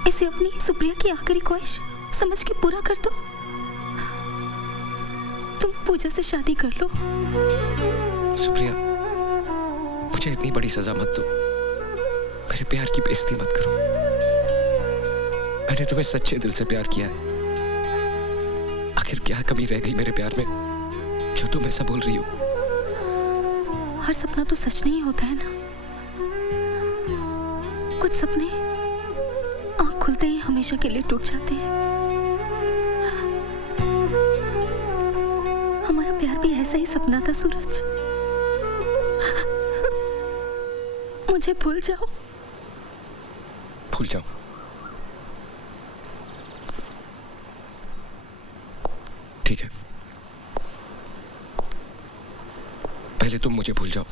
इसे अपनी सुप्रिया की आखिरी ख्वाहिश समझ के पूरा कर दो। तुम पूजा से शादी कर लो। सुप्रिया, मुझे इतनी बड़ी सजा मत दो। मेरे प्यार की बेइज्जती मत करो। मैंने तुम्हें सच्चे दिल से प्यार किया है। आखिर क्या कमी रह गई मेरे प्यार में जो तुम ऐसा बोल रही हो? हर सपना तो सच नहीं होता है ना। कुछ सपने आंख खुलते ही हमेशा के लिए टूट जाते हैं। हमारा प्यार भी ऐसा ही सपना था सूरज। मुझे भूल जाओ। भूल जाओ? ठीक है, पहले तुम मुझे भूल जाओ।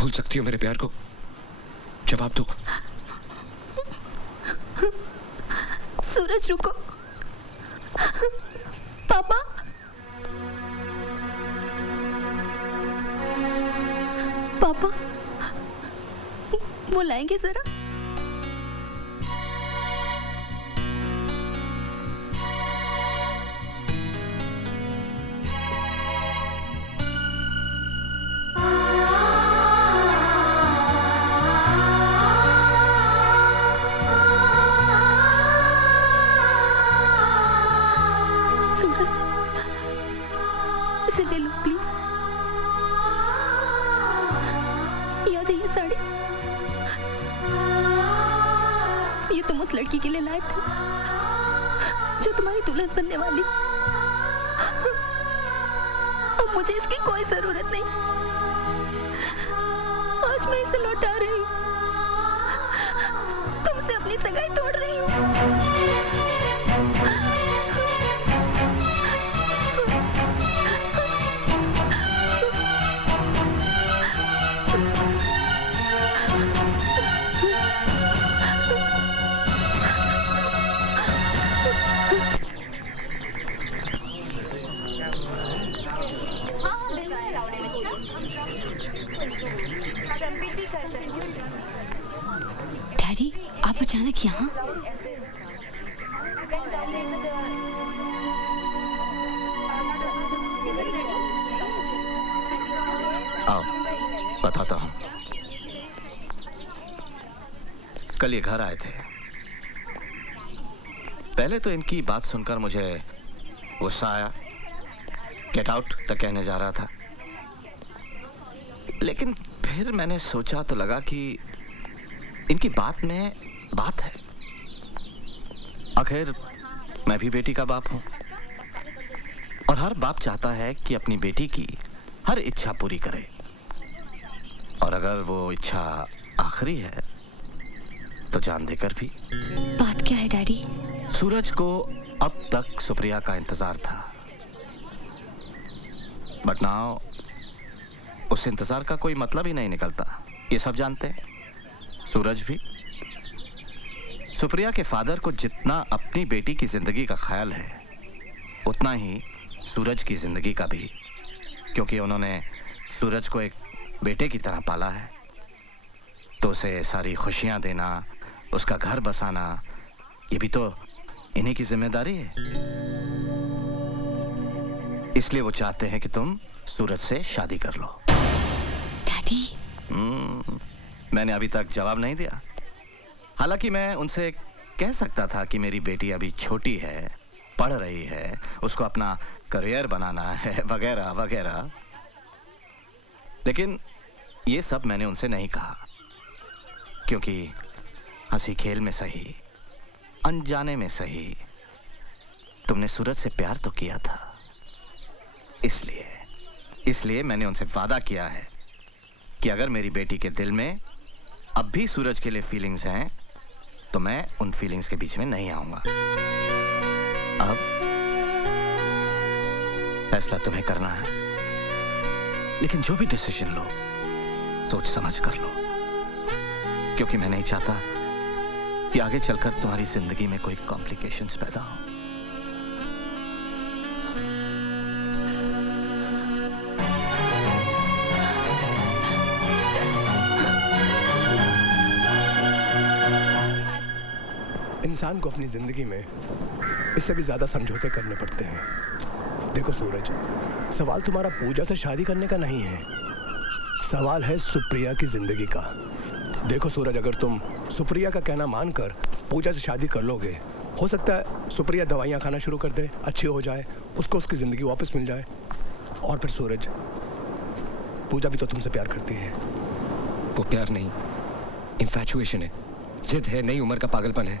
भूल सकती हो मेरे प्यार को? जवाब दो। सूरज रुको। पापा, पापा वो लाएंगे जरा। सूरज, इसे ले लो प्लीज। याद है ये साड़ी? ये तुम उस लड़की के लिए लाए थे जो तुम्हारी दुल्हन बनने वाली। अब मुझे इसकी कोई जरूरत नहीं। आज मैं इसे लौटा रही हूँ। तुमसे अपनी सगाई तोड़ रही हूँ। डैडी, आप अचानक यहाँ? आओ बताता हूँ। कल ये घर आए थे। पहले तो इनकी बात सुनकर मुझे गुस्सा आया। गेट आउट तक कहने जा रहा था, लेकिन फिर मैंने सोचा तो लगा कि इनकी बात में बात है। आखिर मैं भी बेटी का बाप हूं और हर बाप चाहता है कि अपनी बेटी की हर इच्छा पूरी करे। और अगर वो इच्छा आखिरी है तो जान देकर भी। बात क्या है डैडी? सूरज को अब तक सुप्रिया का इंतजार था, बट नाउ उस इंतजार का कोई मतलब ही नहीं निकलता। ये सब जानते हैं, सूरज भी। सुप्रिया के फादर को जितना अपनी बेटी की जिंदगी का ख्याल है उतना ही सूरज की जिंदगी का भी, क्योंकि उन्होंने सूरज को एक बेटे की तरह पाला है। तो उसे सारी खुशियां देना, उसका घर बसाना, ये भी तो इन्हीं की जिम्मेदारी है। इसलिए वो चाहते हैं कि तुम सूरज से शादी कर लो। डैडी, मैंने अभी तक जवाब नहीं दिया। हालांकि मैं उनसे कह सकता था कि मेरी बेटी अभी छोटी है, पढ़ रही है, उसको अपना करियर बनाना है वगैरह वगैरह, लेकिन ये सब मैंने उनसे नहीं कहा, क्योंकि हंसी खेल में सही, अनजाने में सही, तुमने सूरज से प्यार तो किया था। इसलिए मैंने उनसे वादा किया है कि अगर मेरी बेटी के दिल में अब भी सूरज के लिए फीलिंग्स हैं तो मैं उन फीलिंग्स के बीच में नहीं आऊंगा। अब फैसला तुम्हें करना है, लेकिन जो भी डिसीजन लो सोच समझ कर लो, क्योंकि मैं नहीं चाहता कि आगे चलकर तुम्हारी जिंदगी में कोई कॉम्प्लिकेशंस पैदा हो। इंसान को अपनी जिंदगी में इससे भी ज्यादा समझौते करने पड़ते हैं। देखो सूरज, सवाल तुम्हारा पूजा से शादी करने का नहीं है, सवाल है सुप्रिया की जिंदगी का। देखो सूरज, अगर तुम सुप्रिया का कहना मानकर पूजा से शादी कर लोगे, हो सकता है सुप्रिया दवाइयाँ खाना शुरू कर दे, अच्छी हो जाए, उसको उसकी ज़िंदगी वापस मिल जाए। और फिर सूरज, पूजा भी तो तुमसे प्यार करती है। वो प्यार नहीं, इन्फैचुएशन है, जिद है, नई उम्र का पागलपन है।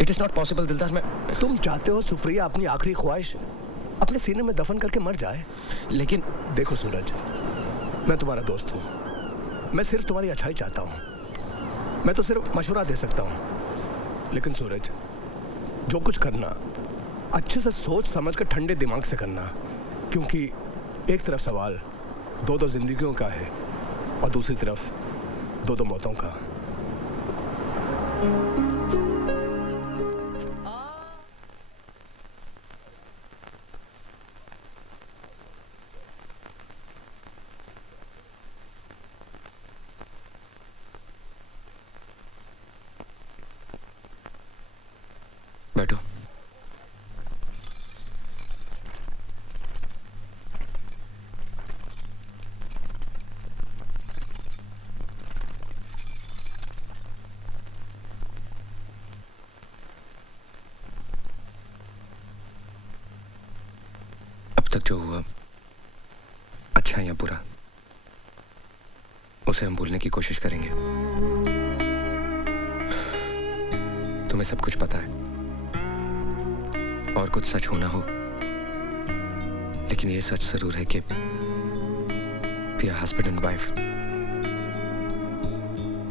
इट इज़ नॉट पॉसिबल दिलदार। मैं तुम चाहते हो सुप्रिया अपनी आखिरी ख्वाहिश अपने सीने में दफन करके मर जाए, लेकिन देखो सूरज, मैं तुम्हारा दोस्त हूँ, मैं सिर्फ तुम्हारी अच्छाई चाहता हूँ, मैं तो सिर्फ मशवरा दे सकता हूँ। लेकिन सूरज, जो कुछ करना अच्छे से सोच समझ कर ठंडे दिमाग से करना, क्योंकि एक तरफ सवाल दो दो जिंदगियों का है और दूसरी तरफ दो दो मौतों का। बैठो। अब तक जो हुआ, अच्छा या बुरा, उसे हम भूलने की कोशिश करेंगे। तुम्हें सब कुछ पता है और कुछ सच होना हो, लेकिन ये सच जरूर है कि we are husband and wife.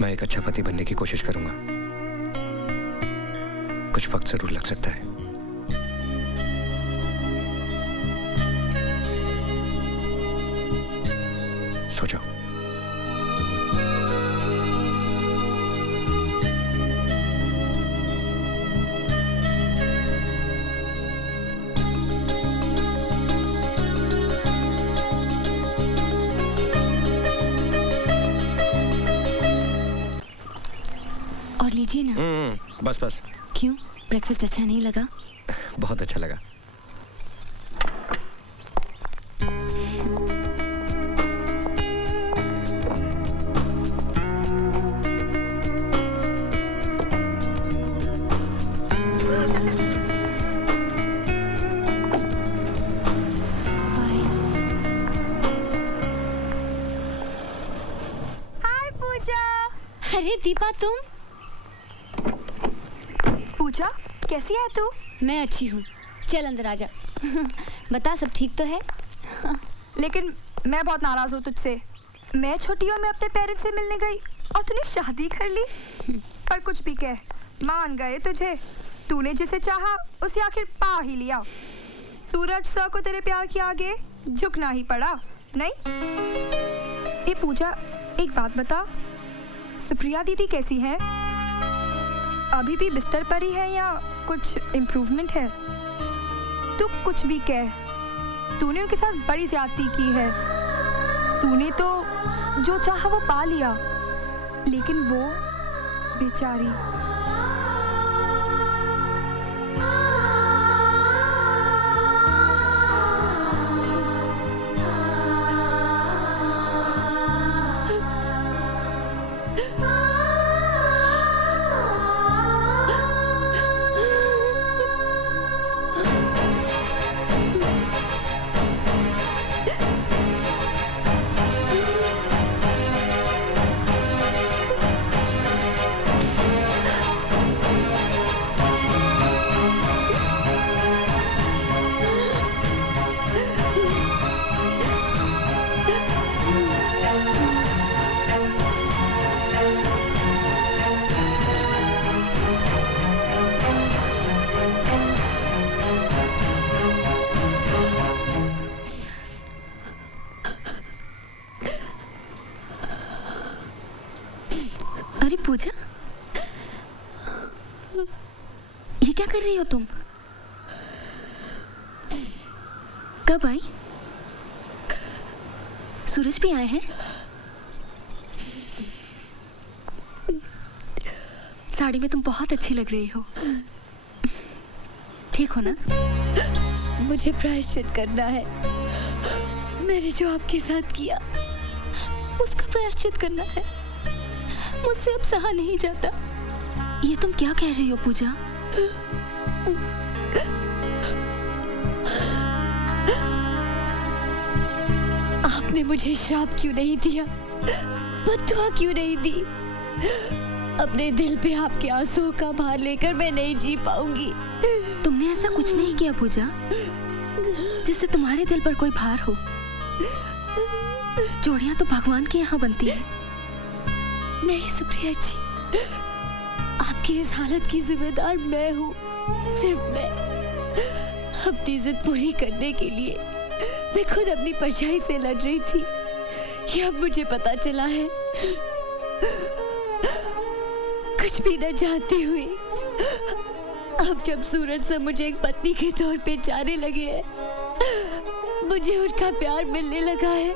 मैं एक अच्छा पति बनने की कोशिश करूंगा, कुछ वक्त जरूर लग सकता है। सो जाओ। और लीजिए ना। बस बस। क्यों, ब्रेकफास्ट अच्छा नहीं लगा? बहुत अच्छा लगा। हाय पूजा। अरे दीपा, तुम? पूजा, कैसी है तू? मैं अच्छी हूँ, चल अंदर आ जा। बता, सब ठीक तो है? लेकिन मैं बहुत नाराज हूँ तुझसे। मैं छुट्टियों में अपने पेरेंट्स से मिलने गई और तूने शादी कर ली। पर कुछ भी कह, मान गए तुझे। तूने जिसे चाहा उसे आखिर पा ही लिया। सूरज सर को तेरे प्यार के आगे झुकना ही पड़ा, नहीं? ए पूजा, एक बात बता, सुप्रिया दीदी कैसी है? अभी भी बिस्तर पर ही है या कुछ इम्प्रूवमेंट है? तू कुछ भी कह, तूने उनके साथ बड़ी ज्यादती की है। तूने तो जो चाहा वो पा लिया, लेकिन वो बेचारी। क्या कर रही हो तुम? कब आई? सूरज भी आए हैं? साड़ी में तुम बहुत अच्छी लग रही हो। ठीक हो ना? मुझे प्रायश्चित करना है। मैंने जो आपके साथ किया उसका प्रायश्चित करना है। मुझसे अब सहा नहीं जाता। ये तुम क्या कह रही हो पूजा? आपने मुझे श्राप क्यों नहीं दिया, बद्दुआ क्यों नहीं दी? अपने दिल पे आपके आंसुओं का भार लेकर मैं नहीं जी पाऊंगी। तुमने ऐसा कुछ नहीं किया पूजा जिससे तुम्हारे दिल पर कोई भार हो। जोड़ियां तो भगवान के यहाँ बनती है। नहीं सुप्रिया जी, आपकी इस हालत की जिम्मेदार मैं हूँ, सिर्फ मैं। अपनी जिद पूरी करने के लिए मैं खुद अपनी परछाई से लड़ रही थी। ये अब मुझे पता चला है। कुछ भी न जानते हुए अब जब सूरज से मुझे एक पत्नी के तौर पे जाने लगे हैं, मुझे उनका प्यार मिलने लगा है,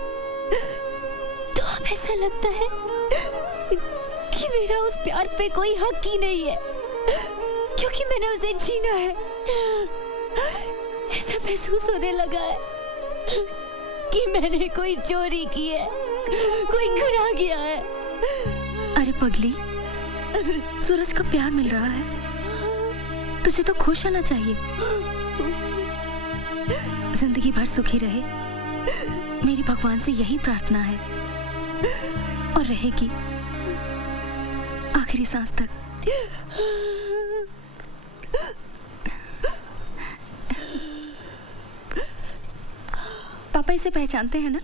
तो अब ऐसा लगता है कि मेरा उस प्यार पे कोई हक ही नहीं है, क्योंकि मैंने उसे जीना है। ऐसा महसूस होने लगा है कि मैंने कोई चोरी की है, कोई गुनाह किया है। अरे पगली, सूरज का प्यार मिल रहा है, तुझे तो खुश होना चाहिए। जिंदगी भर सुखी रहे, मेरी भगवान से यही प्रार्थना है, और रहेगी आखिरी सांस तक। पापा इसे पहचानते हैं ना?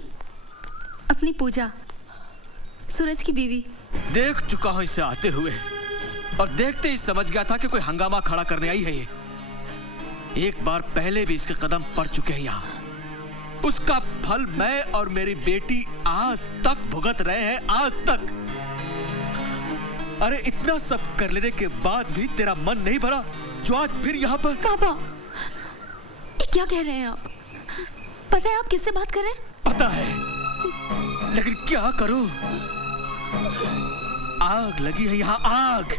अपनी पूजा, सूरज की बीवी। देख चुका हूं इसे आते हुए, और देखते ही समझ गया था कि कोई हंगामा खड़ा करने आई है ये। एक बार पहले भी इसके कदम पड़ चुके हैं यहाँ। उसका फल मैं और मेरी बेटी आज तक भुगत रहे हैं, आज तक। अरे इतना सब कर लेने के बाद भी तेरा मन नहीं भरा जो आज फिर यहाँ पर? पापा, ये क्या कह रहे हैं आप? पता है आप किससे बात कर रहे हैं? पता है, लेकिन क्या करूं? आग लगी है यहाँ, आग।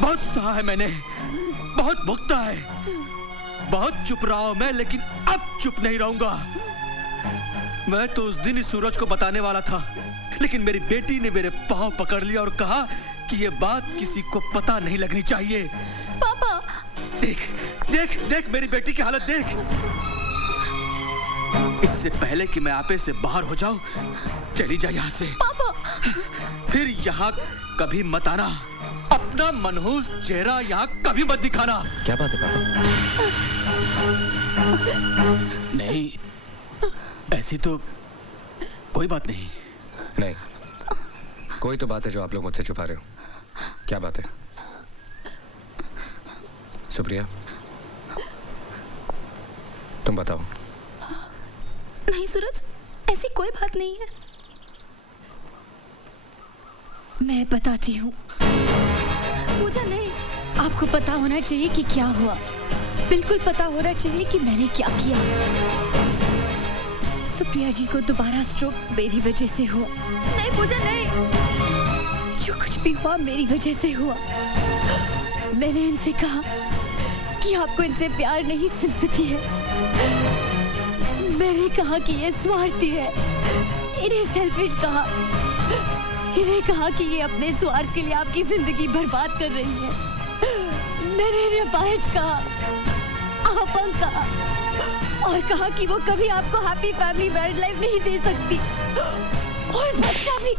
बहुत सहा है मैंने, बहुत भुगता है, बहुत चुप रहा हूं मैं, लेकिन अब चुप नहीं रहूंगा। मैं तो उस दिन इस सूरज को बताने वाला था, लेकिन मेरी बेटी ने मेरे पांव पकड़ लिया और कहा कि ये बात किसी को पता नहीं लगनी चाहिए। पापा, देख देख देख मेरी बेटी की हालत देख। इससे पहले कि मैं आपे से बाहर हो जाऊं, चली जा यहाँ से। पापा, फिर यहाँ कभी मत आना। अपना मनहूस चेहरा यहाँ कभी मत दिखाना। क्या बात है पापा? नहीं, ऐसी तो कोई बात नहीं। नहीं, कोई तो बात है जो आप लोग मुझसे छुपा रहे हो। क्या बात है? सुप्रिया, तुम बताओ। नहीं सूरज, ऐसी कोई बात नहीं है। मैं बताती हूँ। पूजा नहीं। आपको पता होना चाहिए कि क्या हुआ, बिल्कुल पता होना चाहिए कि मैंने क्या किया। सुप्रिया जी को दोबारा स्ट्रोक मेरी वजह से हुआ। नहीं पूजा, नहीं। जो कुछ भी हुआ मेरी वजह से हुआ। मैंने इनसे कहा कि आपको इनसे प्यार नहीं, सिंपैथी है। मैंने कहा कि ये स्वार्थी है, इन्हें सेल्फिश कहा। इन्हें कहा कि ये अपने स्वार्थ के लिए आपकी जिंदगी बर्बाद कर रही है। मैंने इन्हें बाहर कहा, आपन कहा, और कहा कि वो कभी आपको हैप्पी फैमिली मैरिड लाइफ नहीं दे सकती, और बच्चा भी।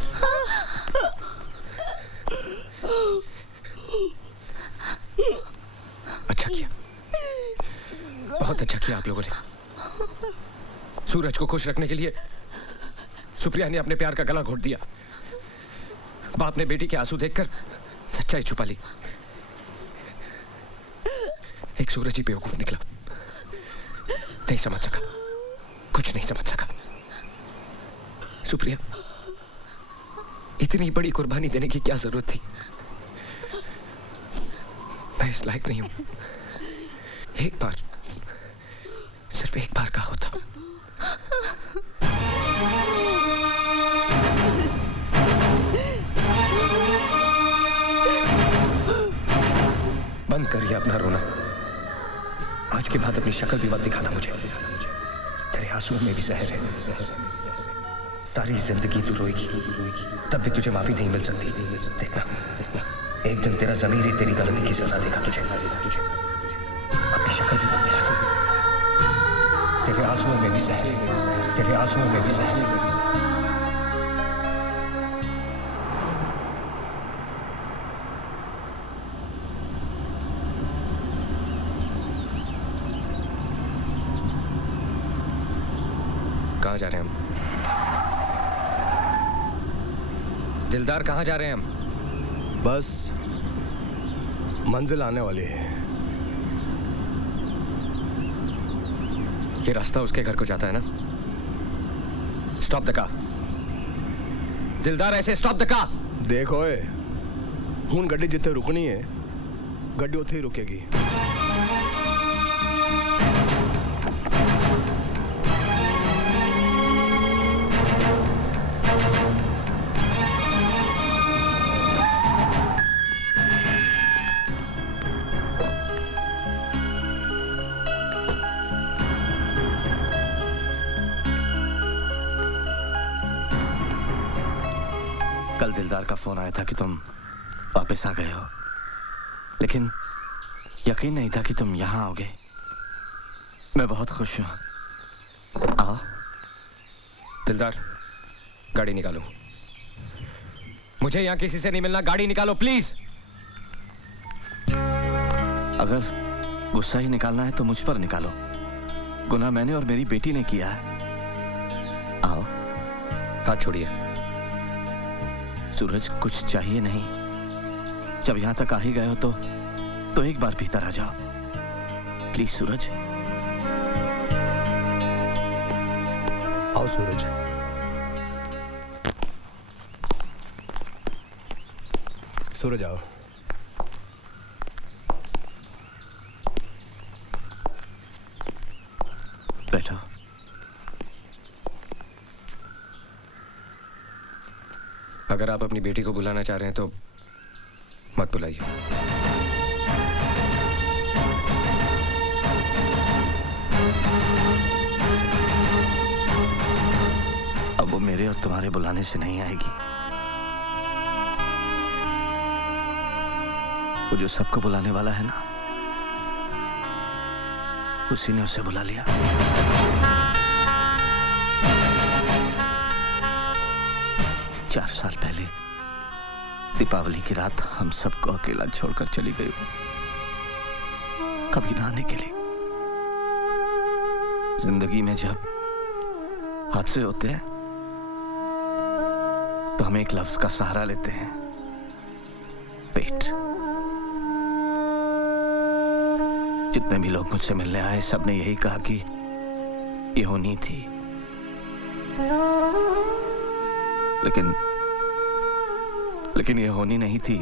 अच्छा किया, बहुत अच्छा किया आप लोगों ने। सूरज को खुश रखने के लिए सुप्रिया ने अपने प्यार का गला घोट दिया। बाप ने बेटी के आंसू देखकर सच्चाई छुपा ली। एक सूरज ही बेवकूफ निकला, नहीं समझ सका, कुछ नहीं समझ सका। सुप्रिया, इतनी बड़ी कुर्बानी देने की क्या जरूरत थी? मैं इस लायक नहीं हूं। एक बार, सिर्फ एक बार का होता। बंद करिए अपना रोना। आज के बाद अपनी शक्ल भी मत दिखाना मुझे। तेरे आंसुओं में भी जहर है। सारी जिंदगी तू रोएगी, तब भी तुझे माफी नहीं मिल सकती। देखना, एक दिन तेरा ज़मीर ही तेरी गलती की सजा देगा तुझे। अपनी शक्ल भी मत दिखाना। तेरे आंसुओं में भी जहर, तेरे आंसुओं में भी जहर। कहाँ जा रहे हैं हम? दिलदार, कहाँ जा रहे हैं हम? बस मंजिल आने वाली है। ये रास्ता उसके घर को जाता है ना? Stop the car. दिलदार, ऐसे स्टॉप द कार। देखो हुन गड्डी जिथे रुकनी है, गड्डी उथे ही रुकेगी। कल दिलदार का फोन आया था कि तुम वापस आ गए हो, लेकिन यकीन नहीं था कि तुम यहाँ आओगे। मैं बहुत खुश हूँ। आओ। दिलदार, गाड़ी निकालो। मुझे यहाँ किसी से नहीं मिलना। गाड़ी निकालो प्लीज। अगर गुस्सा ही निकालना है तो मुझ पर निकालो। गुनाह मैंने और मेरी बेटी ने किया है। आओ। हाथ छोड़िए। सूरज, कुछ चाहिए नहीं। जब यहां तक आ ही गए हो तो एक बार भीतर आ जाओ प्लीज। सूरज, आओ सूरज। सूरज आओ। बैठो। अगर आप अपनी बेटी को बुलाना चाह रहे हैं तो मत बुलाइए। अब वो मेरे और तुम्हारे बुलाने से नहीं आएगी। वो जो सबको बुलाने वाला है ना, उसी ने उसे बुला लिया। चार साल पहले दीपावली की रात हम सबको अकेला छोड़कर चली गई, कभी ना आने के लिए। जिंदगी में जब हादसे होते हैं तो हम एक लफ्ज का सहारा लेते हैं, वेट। जितने भी लोग मुझसे मिलने आए, सबने यही कहा कि ये होनी थी, लेकिन ये होनी नहीं थी।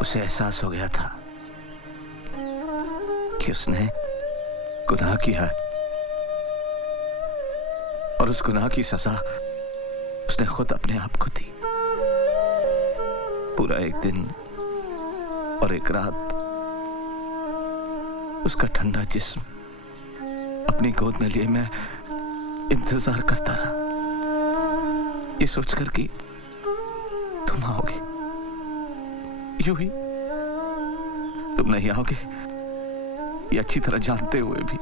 उसे एहसास हो गया था कि उसने गुनाह किया है और उस गुनाह की सजा उसने खुद अपने आप को दी। पूरा एक दिन और एक रात उसका ठंडा जिस्म अपनी गोद में लिए मैं इंतजार करता रहा, ये सोचकर कि तुम आओगे। यूं ही तुम नहीं आओगे, ये अच्छी तरह जानते हुए भी।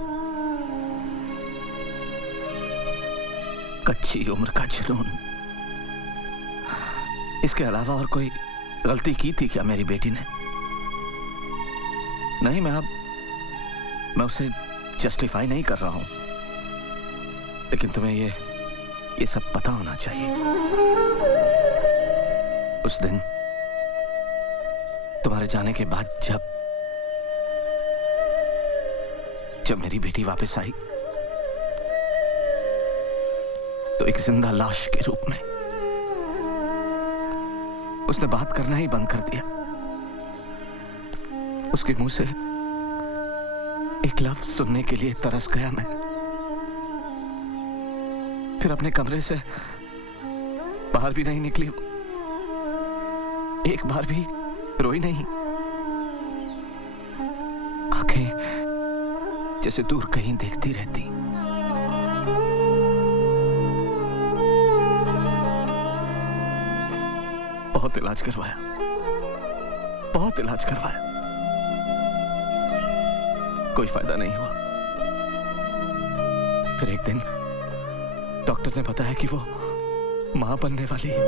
कच्ची उम्र का जुनून। इसके अलावा और कोई गलती की थी क्या मेरी बेटी ने? नहीं, मैं उसे जस्टिफाई नहीं कर रहा हूं, लेकिन तुम्हें ये सब पता होना चाहिए। उस दिन तुम्हारे जाने के बाद जब मेरी बेटी वापस आई तो एक जिंदा लाश के रूप में उसने बात करना ही बंद कर दिया। उसके मुंह से एक लफ्ज सुनने के लिए तरस गया मैं। फिर अपने कमरे से बाहर भी नहीं निकली, एक बार भी रोई नहीं। आंखें जैसे दूर कहीं देखती रहती। बहुत इलाज करवाया, बहुत इलाज करवाया, कोई फायदा नहीं हुआ। फिर एक दिन डॉक्टर ने बताया कि वो मां बनने वाली है।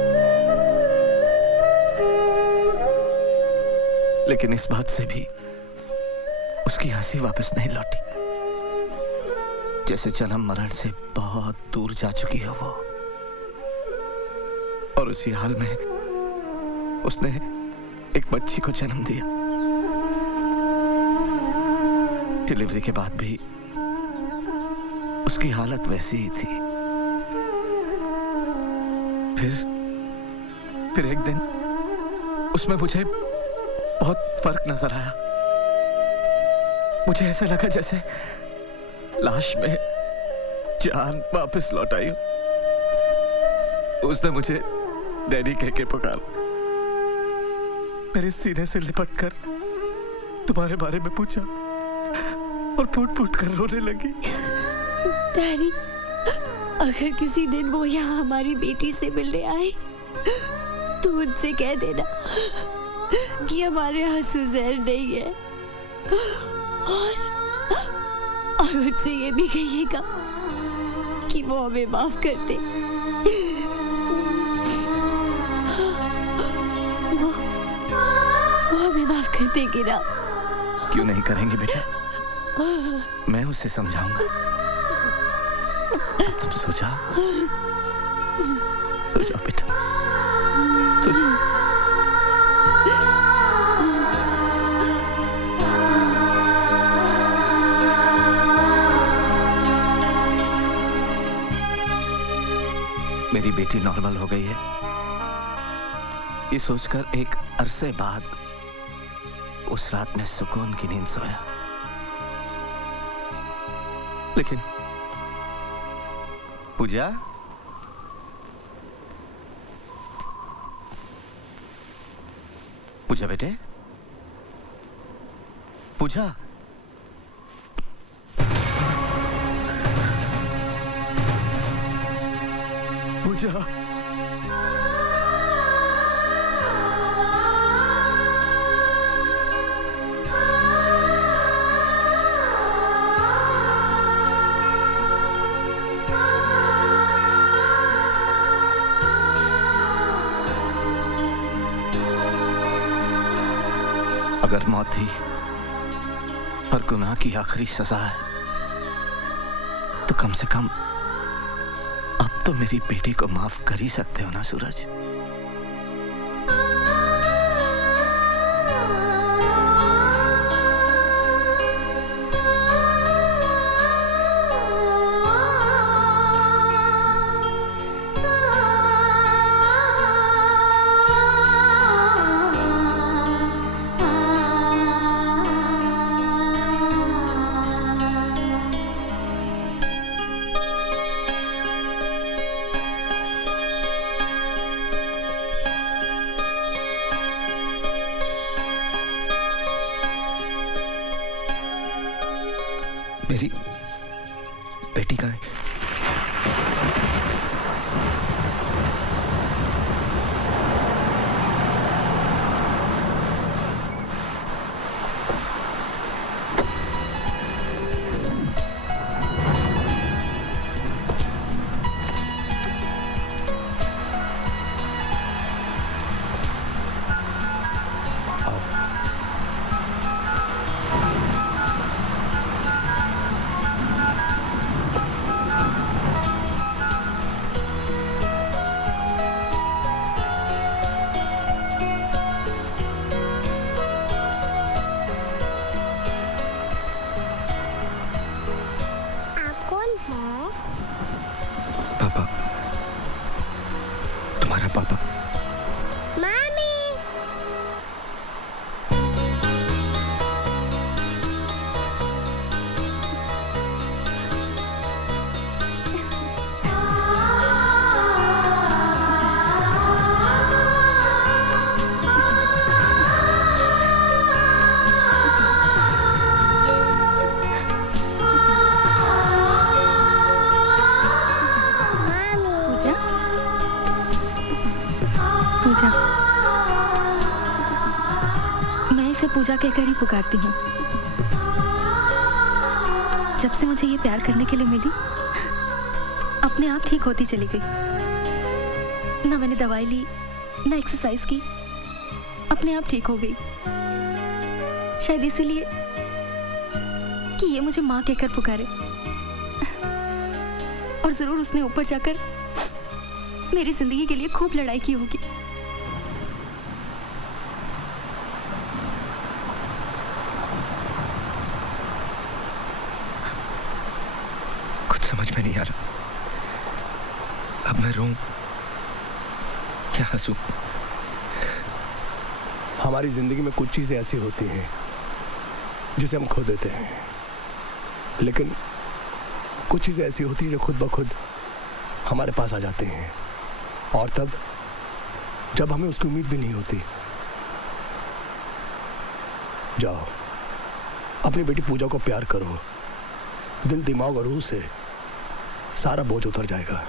लेकिन इस बात से भी उसकी हंसी वापस नहीं लौटी, जैसे जन्म मरण से बहुत दूर जा चुकी हो वो। और उसी हाल में उसने एक बच्ची को जन्म दिया। डिलीवरी के बाद भी उसकी हालत वैसी ही थी। फिर एक दिन उसमें मुझे बहुत फर्क नजर आया। मुझे ऐसा लगा जैसे लाश में जान वापस लौट आई हो। उसने मुझे डैडी कह के पुकारा, मेरे सीने से लिपट कर तुम्हारे बारे में पूछा और फूट फूट कर रोने लगी। डैडी, अगर किसी दिन वो यहाँ हमारी बेटी से मिलने आए तो उनसे कह देना कि हमारे आंसू जहर नहीं है, और उनसे ये भी कहिएगा कि वो हमें माफ कर दे। वो हमें माफ कर देगी ना? क्यों नहीं करेंगे बेटा, मैं उसे समझाऊंगा। अब तुम सो जाओ, सो जाओ बेटा, सो जाओ। मेरी बेटी नॉर्मल हो गई है, ये सोचकर एक अरसे बाद उस रात में सुकून की नींद सोया। लेकिन पूजा, पूजा बेटे, पूजा, पूजा, अगर मौत ही हर गुनाह की आखिरी सजा है तो कम से कम अब तो मेरी बेटी को माफ कर ही सकते हो ना सूरज। मेरी बेटी का है। उसे पूजा कहकर ही पुकारती हूँ। जब से मुझे ये प्यार करने के लिए मिली, अपने आप ठीक होती चली गई। ना मैंने दवाई ली, ना एक्सरसाइज की, अपने आप ठीक हो गई। शायद इसीलिए कि ये मुझे माँ कहकर पुकारे। और जरूर उसने ऊपर जाकर मेरी जिंदगी के लिए खूब लड़ाई की होगी। कुछ समझ में नहीं आ रहा। अब मैं रोऊं या हंसूं? हमारी जिंदगी में कुछ चीजें ऐसी होती हैं जिसे हम खो देते हैं, लेकिन कुछ चीजें ऐसी होती हैं जो खुद ब खुद हमारे पास आ जाती हैं, और तब जब हमें उसकी उम्मीद भी नहीं होती। जाओ, अपनी बेटी पूजा को प्यार करो। दिल, दिमाग और रूह से सारा बोझ उतर जाएगा।